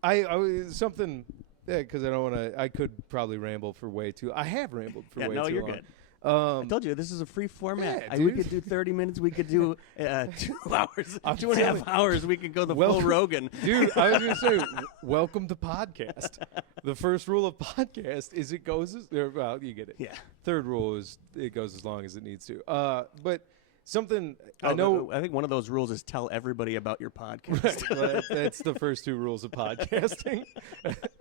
I was something. Yeah, because I don't want to. I could probably ramble for way too. I have rambled for way too long. No, you're good. I told you this is a free format. Yeah, We dude. could do 30 minutes. We could do 2 hours, I'm 2.5 telling- hours. We could go the Well, full Rogan. Dude, I was going to say, welcome to podcast. The first rule of podcast is it goes well, you get it. Yeah. Third rule is it goes as long as it needs to. But something I know. I think one of those rules is tell everybody about your podcast. Well, that's the first two rules of podcasting.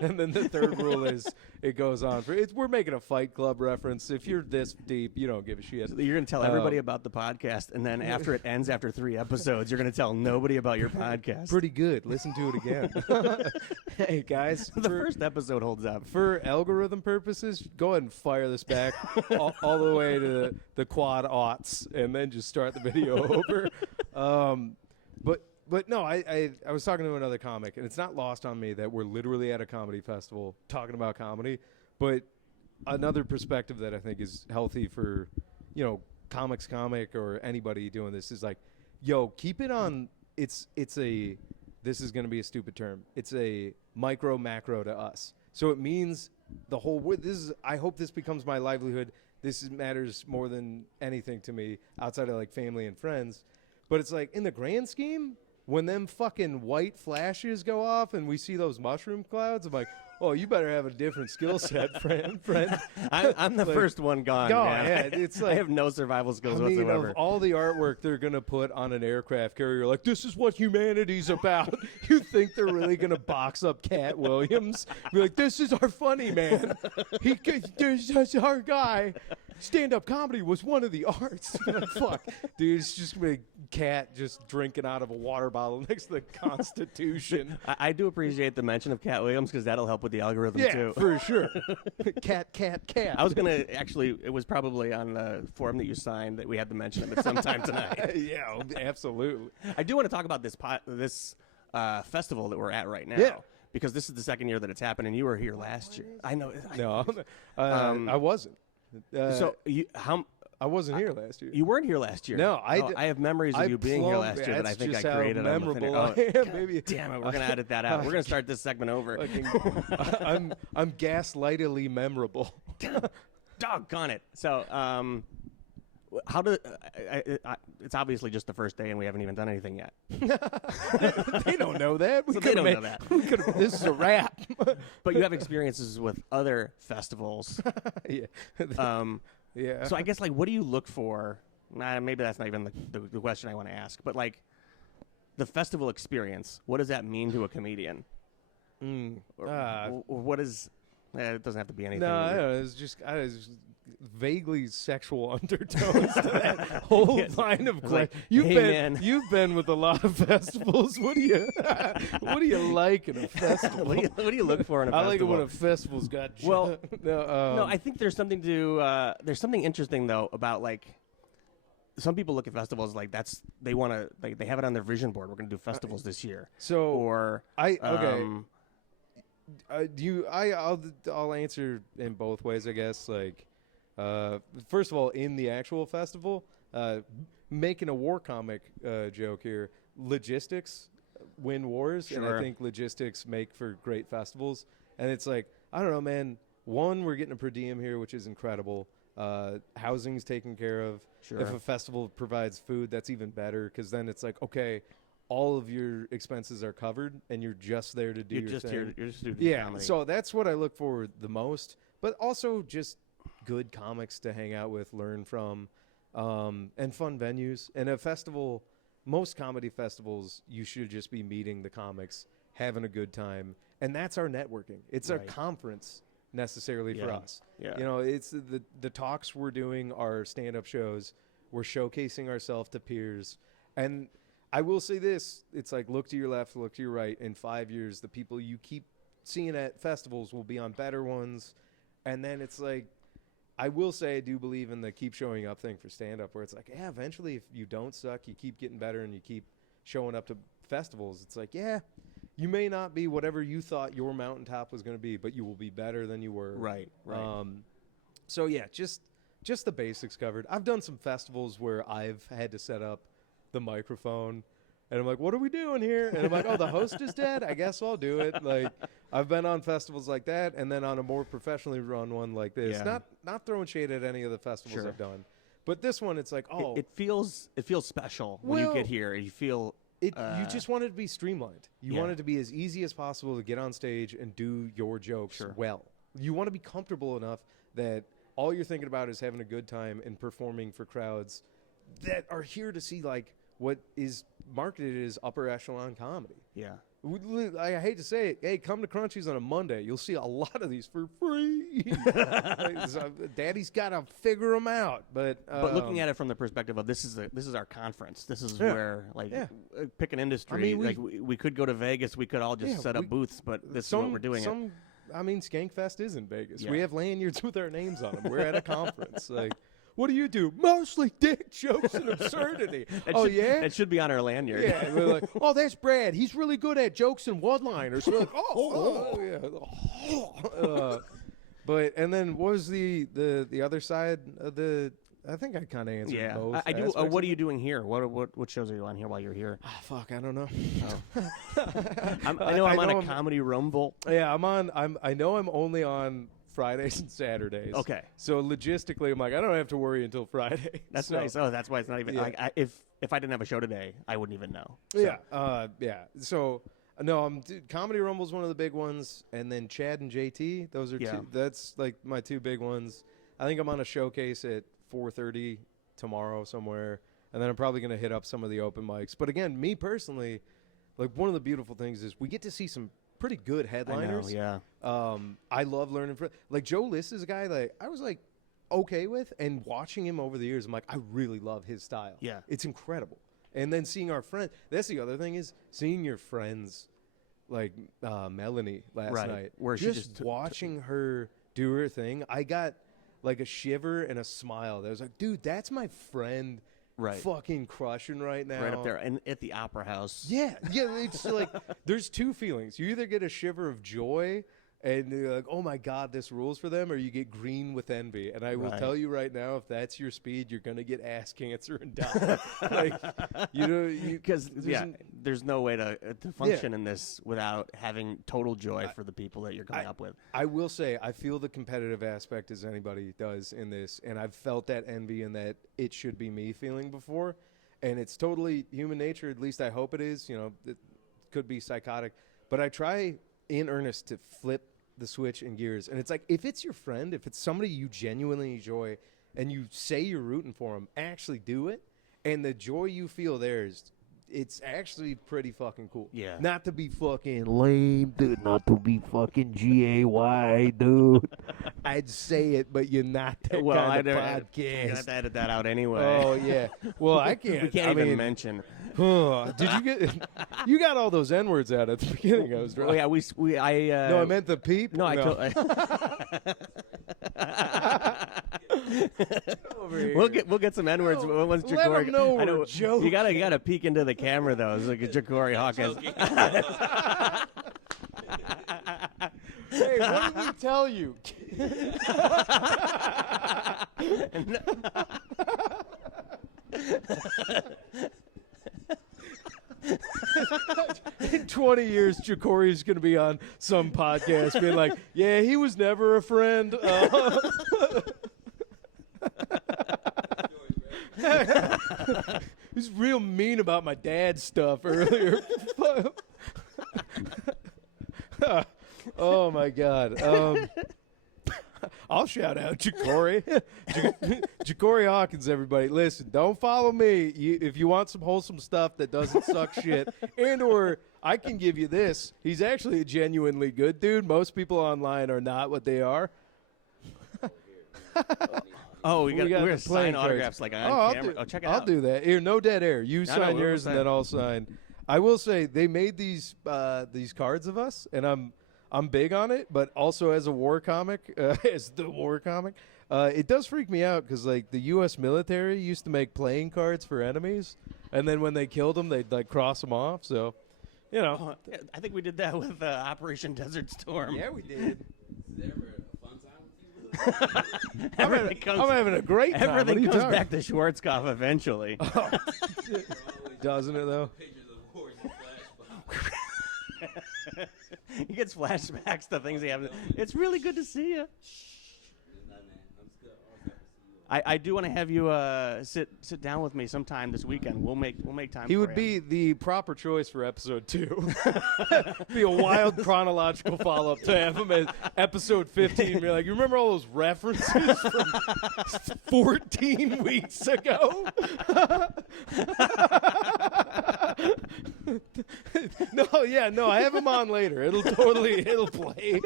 And then the third rule is it goes on for we're making a Fight Club reference. If you're this deep, you don't give a shit. You're going to tell everybody about the podcast, and then after it ends, after 3 episodes, you're going to tell nobody about your podcast. Pretty good. Listen to it again. Hey guys, The first episode holds up. for algorithm purposes, go ahead and fire this back all the way to the quad aughts, and then just start the video over. But no, I was talking to another comic, and it's not lost on me that we're literally at a comedy festival talking about comedy. But another perspective that I think is healthy for, comic or anybody doing this is like, keep it on. This is going to be a stupid term. It's a micro macro to us. So it means the whole. I hope this becomes my livelihood. This matters more than anything to me outside of like family and friends. But it's like in the grand scheme, when them fucking white flashes go off and we see those mushroom clouds, I'm like, oh, you better have a different skill set, friend. I'm the first one gone. Man. Yeah, it's like I have no survival skills I mean, whatsoever. of all the artwork they're going to put on an aircraft carrier, like, this is what humanity's about. You think they're really going to box up Cat Williams? Be like, this is our funny man. This is our guy. Stand-up comedy was one of the arts. Like, fuck. Dude, it's just going to be Cat just drinking out of a water bottle next to the Constitution. I do appreciate the mention of Cat Williams because that'll help with the algorithm Yeah, too. for sure. Cat. I was gonna actually. It was probably on the form that you signed that we had to mention him at some time tonight. Yeah, absolutely. I do want to talk about this festival that we're at right now. Yeah. Because this is the second year that it's happened, and you were here last year. I know. No, I wasn't. I wasn't here last year. You weren't here last year. No, I have memories of you being here last year that I that's think I just how created. memorable on the I am. Maybe. Damn it, we're gonna edit that out. We're gonna start this segment over. I'm gaslightedly memorable. Doggone it. So, how do it's obviously just the first day and we haven't even done anything yet. They don't know that. So they don't know that. This is a wrap. But you have experiences with other festivals. Yeah. Yeah. So I guess, like, what do you look for? Maybe that's not even the question I want to ask. But, like, the festival experience, what does that mean to a comedian? Or what is... it doesn't have to be anything. No, I don't know. It's just vaguely sexual undertones to that whole line of like, you've been with a lot of festivals. What do you like in a festival? What do you look for in a festival? I like it when a festival's got well. No, I think there's something interesting though about, like, some people look at festivals like they want to, like, they have it on their vision board. We're going to do festivals this year. So or I'll answer in both ways, I guess. Like, first of all, in the actual festival, making a war comic joke here, logistics win wars, and I think logistics make for great festivals. And it's like, I don't know, man. One, we're getting a per diem here, which is incredible. Housing's taken care of. Sure. If a festival provides food, that's even better, because then it's like, okay, all of your expenses are covered, and you're just there to do your thing. You're just doing comedy. So that's what I look for the most. But also just good comics to hang out with, learn from, and fun venues. And a festival, most comedy festivals, you should just be meeting the comics, having a good time, and that's our networking. It's a conference necessarily for us. Yeah. You know, it's the talks we're doing are stand-up shows. We're showcasing ourselves to peers, and I will say this, it's like, look to your left, look to your right. In 5 years, the people you keep seeing at festivals will be on better ones. And then it's like, I will say I do believe in the keep showing up thing for stand-up, where it's like, yeah, eventually if you don't suck, you keep getting better and you keep showing up to festivals. It's like, yeah, you may not be whatever you thought your mountaintop was going to be, but you will be better than you were. Right. So, yeah, just the basics covered. I've done some festivals where I've had to set up the microphone, and I'm like, what are we doing here? And I'm like, oh, the host is dead? I guess I'll do it. Like, I've been on festivals like that, and then on a more professionally run one like this. Not throwing shade at any of the festivals I've done, but this one, it's like, oh, it feels special when you get here. You feel you just want it to be streamlined. You want it to be as easy as possible to get on stage and do your jokes well. You want to be comfortable enough that all you're thinking about is having a good time and performing for crowds that are here to see, like, what is marketed as upper echelon comedy. Yeah. I hate to say it. Hey, come to Crunchies on a Monday. You'll see a lot of these for free. Daddy's got to figure them out. But looking at it from the perspective of this is our conference. This is where, like, pick an industry. I mean, we could go to Vegas. We could all just set up booths, but this is what we're doing. I mean, Skankfest is in Vegas. Yeah. We have lanyards with our names on them. We're at a conference. Like, what do? Mostly dick jokes and absurdity. It should be on our lanyard. Yeah, we're like, oh, that's Brad. He's really good at jokes and one-liners. We're like, yeah. But and then what was the other side of the? I think I kind of answered both. I do. What are you doing here? What shows are you on here while you're here? Oh, fuck, I don't know. I know I'm on a comedy rumble. Yeah, I know I'm only on Fridays and Saturdays. Okay. So logistically, I'm like, I don't have to worry until Friday. That's nice. Oh, that's why it's not even like if I didn't have a show today, I wouldn't even know. So. Yeah. So no, Comedy Rumble's one of the big ones, and then Chad and JT. Those are two. That's like my two big ones. I think I'm on a showcase at 4:30 tomorrow somewhere, and then I'm probably going to hit up some of the open mics. But again, me personally, like, one of the beautiful things is we get to see some pretty good headliners. I know, I love learning from, like, Joe List is a guy that I was like okay with, and watching him over the years, I'm like, I really love his style. Yeah, it's incredible. And then seeing our friends, that's the other thing, is seeing your friends, like Melanie last night, where just watching her do her thing. I got like a shiver and a smile. That was like, dude, that's my friend. Fucking crushing right now. Right up there. And at the Opera House. Yeah. It's like, there's two feelings. You either get a shiver of joy and you're like, oh my God, this rules for them, or you get green with envy. And I will Right. tell you right now, if that's your speed, you're going to get ass cancer and die. Like, you know, Because there's no way to function in this without having total joy for the people that you're going up with. I will say, I feel the competitive aspect as anybody does in this, and I've felt that envy and that it should be me feeling before, and it's totally human nature. At least I hope it is. You know, it could be psychotic, but I try in earnest to flip the switch in gears. And it's like, if it's your friend, if it's somebody you genuinely enjoy, and you say you're rooting for them, actually do it, and the joy you feel there is. It's actually pretty fucking cool. Yeah. Not to be fucking lame, dude. Not to be fucking GAY, dude. I'd say it, but you're not that kind of podcast. You have to edit that out anyway. Oh, yeah. Well, I can't. We can't even mention. Did you get... You got all those N-words out at the beginning. I was right. Oh, yeah, No, I meant the peep. No, I We'll get some N-words once let Ja'Cory. them know I know we're joking. you gotta peek into the camera though. It's like a Ja'Cory Hawkins. Hey, what did we tell you? In 20 years, Ja'Cory's going to be on some podcast being like, yeah, he was never a friend. He was real mean about my dad's stuff earlier. Oh, my God. I'll shout out Ja'Cory. Ja'Cory Hawkins, everybody. Listen, don't follow me. If you want some wholesome stuff that doesn't suck shit, and or I can give you this. He's actually a genuinely good dude. Most people online are not what they are. Oh, we're got gonna the sign playing autographs cards. like on camera. Check it out. I'll do that. Here, no dead air. You No, sign we'll yours, sign. and then I'll sign. I will say they made these cards of us, and I'm big on it. But also as a war comic, as the war comic, it does freak me out because like the U.S. military used to make playing cards for enemies, and then when they killed them, they'd like cross them off. So, you know, I think we did that with Operation Desert Storm. yeah, we did. I'm I'm having a great time. What are Everything you goes talking- back to Schwarzkopf eventually. Doesn't it though? He gets flashbacks to things he haven't. It's really good to see you. I do want to have you sit down with me sometime this weekend. We'll make time. He for would you. be the proper choice for episode 2. Be a wild chronological follow-up to have him at episode 15. Be like, you remember all those references from 14 weeks ago? No, I have him on later. It'll play.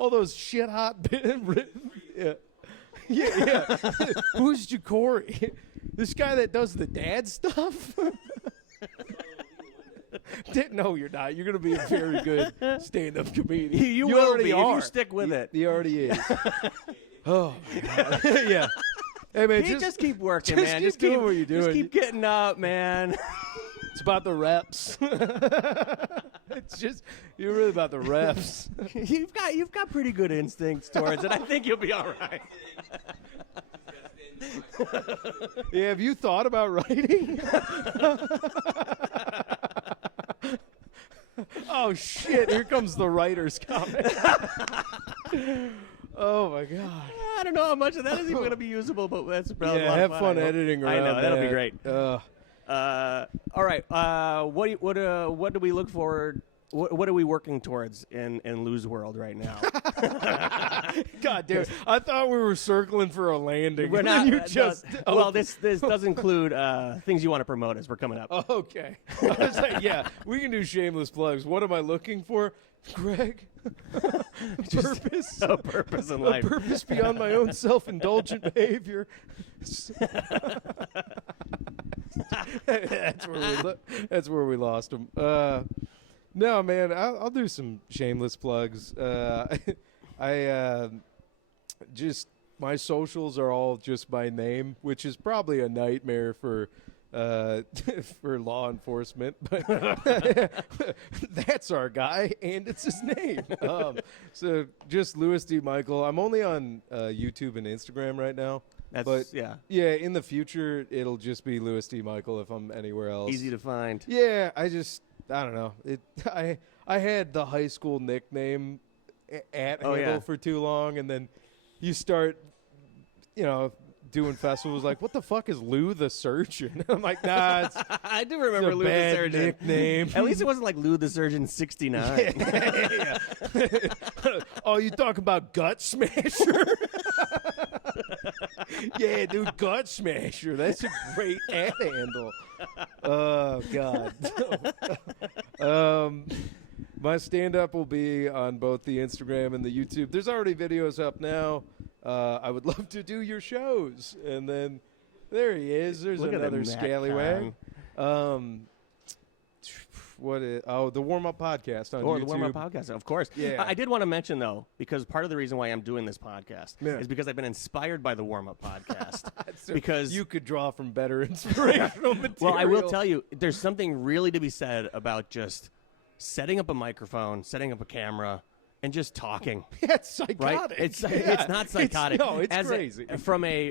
All those shit hot yeah. Yeah. Who's Ja'Cory? This guy that does the dad stuff? No, you're not. You're going to be a very good stand-up comedian. You will already be are. if you stick with it. He already is. Oh, my God. Yeah. Hey, man, Just keep working, just man. keep doing what you're doing. Just keep getting up, man. It's about the reps. It's just, you're really about the reps. You've got pretty good instincts towards it. I think you'll be all right. Yeah, have you thought about writing? Oh, shit. Here comes the writer's comment. Oh, my God. I don't know how much of that is even going to be usable, but that's probably a lot have of fun I know. editing around I know, that'll be that. great. All right. What do we look forward? What are we working towards in Lou's world right now? God damn it. I thought we were circling for a landing. We're and not. then you just. Well, this does include things you want to promote as we're coming up. Oh, okay. I was like, yeah, we can do shameless plugs. What am I looking for? Greg? Purpose? A purpose in A life. purpose beyond my own self-indulgent behavior. That's where we lost him. No, man, I'll do some shameless plugs. I just my socials are all just my name, which is probably a nightmare for for law enforcement, but that's our guy, and it's his name. So just Louis D. Michael. I'm only on YouTube and Instagram right now. But yeah, in the future, it'll just be Louis D. Michael if I'm anywhere else. Easy to find. Yeah, I don't know. I had the high school nickname handle for too long, and then you start, doing festivals like, what the fuck is Lou the Surgeon? I'm like, nah, it's I do remember Lou the Surgeon nickname. At least it wasn't like Lou the Surgeon 69. Yeah. Oh, you talking about Gut Smasher? Yeah, dude, Gut Smasher. That's a great ad handle. Oh God. My stand-up will be on both the Instagram and the YouTube. There's already videos up now. I would love to do your shows. And then there he is. There's another scallywag. The warm-up podcast on YouTube. The warm-up podcast, of course. Yeah. I did want to mention, though, because part of the reason why I'm doing this podcast is because I've been inspired by the warm-up podcast. So because you could draw from better inspirational material. Well, I will tell you, there's something really to be said about just setting up a microphone, setting up a camera, and just talking. Yeah, it's psychotic. Right? It's not psychotic. It's crazy. From a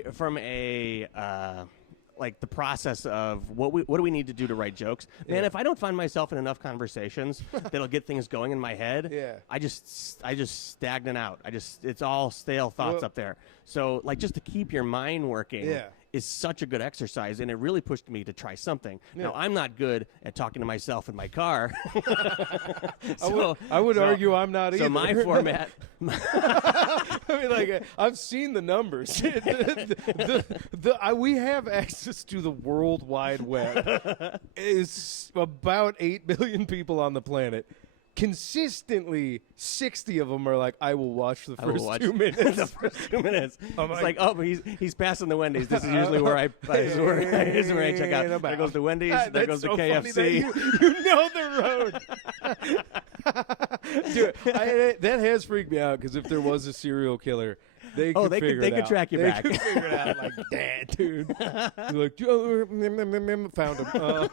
like the process of what do we need to do to write jokes? Man, if I don't find myself in enough conversations that'll get things going in my head, I just stagnate out. It's all stale thoughts up there. So like just to keep your mind working is such a good exercise, and it really pushed me to try something. Now, I'm not good at talking to myself in my car. I would argue I'm not either. So my format... I mean, like, I've seen the numbers. We have access to the World Wide Web. It's about 8 billion people on the planet. Consistently, 60 of them are like, I will watch the first 2 minutes. The first 2 minutes. It's like, oh, but he's passing the Wendy's. This is usually where I check out. There goes the Wendy's. There goes the KFC. You know the road. Dude, that has freaked me out, because if there was a serial killer, they could track you back. They could figure it out like that, dude. You're like, found him.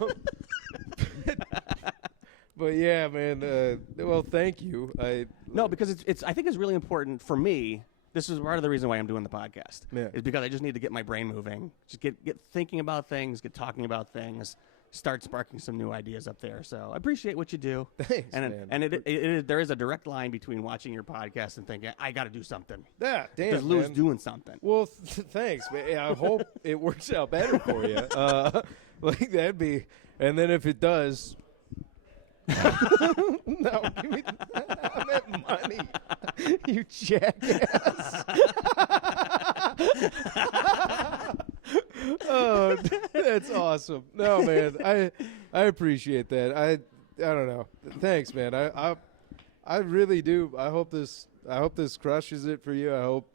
But yeah, man. Well, thank you. No, because I think it's really important for me. This is part of the reason why I'm doing the podcast. Yeah. Is because I just need to get my brain moving. Just get thinking about things, get talking about things, start sparking some new ideas up there. So I appreciate what you do. Thanks, man. And there is a direct line between watching your podcast and thinking, I got to do something. Yeah, damn. Because Lou's doing something. Well, thanks, man. I hope it works out better for you. Like that'd be, and then if it does. No, give me that money, you jackass. Oh, that's awesome. No, man, I appreciate that. I don't know. Thanks, man. I really do. I hope this crushes it for you. I hope.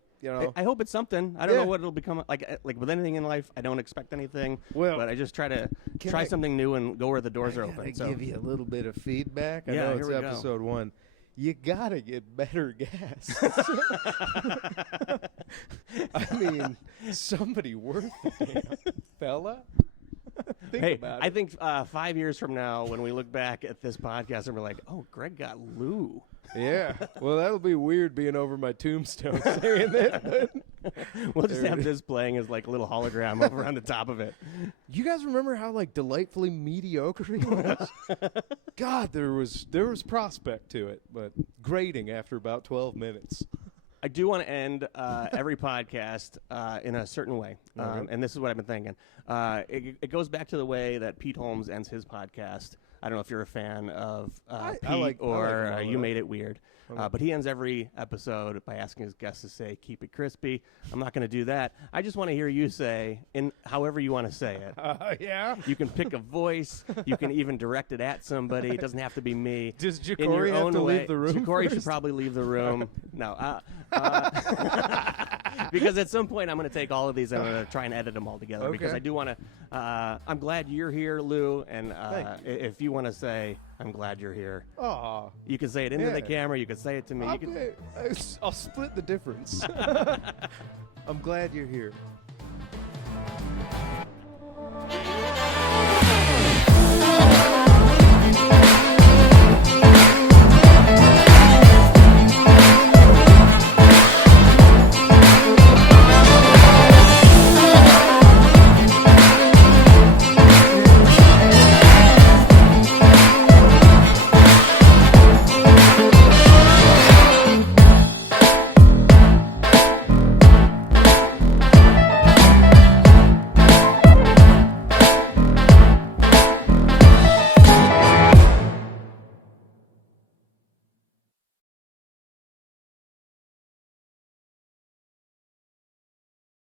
I hope it's something. I don't know what it'll become. Like with anything in life, I don't expect anything. Well, but I just try to try something new and go where the doors are open. So give you a little bit of feedback. I know it's episode 1. You gotta get better gas. I mean, somebody worth it, fella. Think about it. I think 5 years from now, when we look back at this podcast and we're like, "Oh, Greg got Lou." Yeah. Well, that'll be weird being over my tombstone saying that. We'll just have this playing as like a little hologram over on the top of it. You guys remember how like delightfully mediocre it was? God, there was prospect to it, but grating after about 12 minutes. I do want to end every podcast in a certain way, and this is what I've been thinking. It goes back to the way that Pete Holmes ends his podcast. I don't know if you're a fan of Pete or You Made It Weird. But he ends every episode by asking his guests to say, keep it crispy. I'm not going to do that. I just want to hear you say, in however you want to say it. Yeah? You can pick a voice. You can even direct it at somebody. It doesn't have to be me. Does Ja'Cory have to leave the room Ja'Cory should probably leave the room. No. Because at some point I'm going to take all of these and I'm going to try and edit them all together. Because I do want to. I'm glad you're here, Lou. And if you want to say, I'm glad you're here. Aw. You can say it into the camera. You can say it to me. I'll split the difference. I'm glad you're here.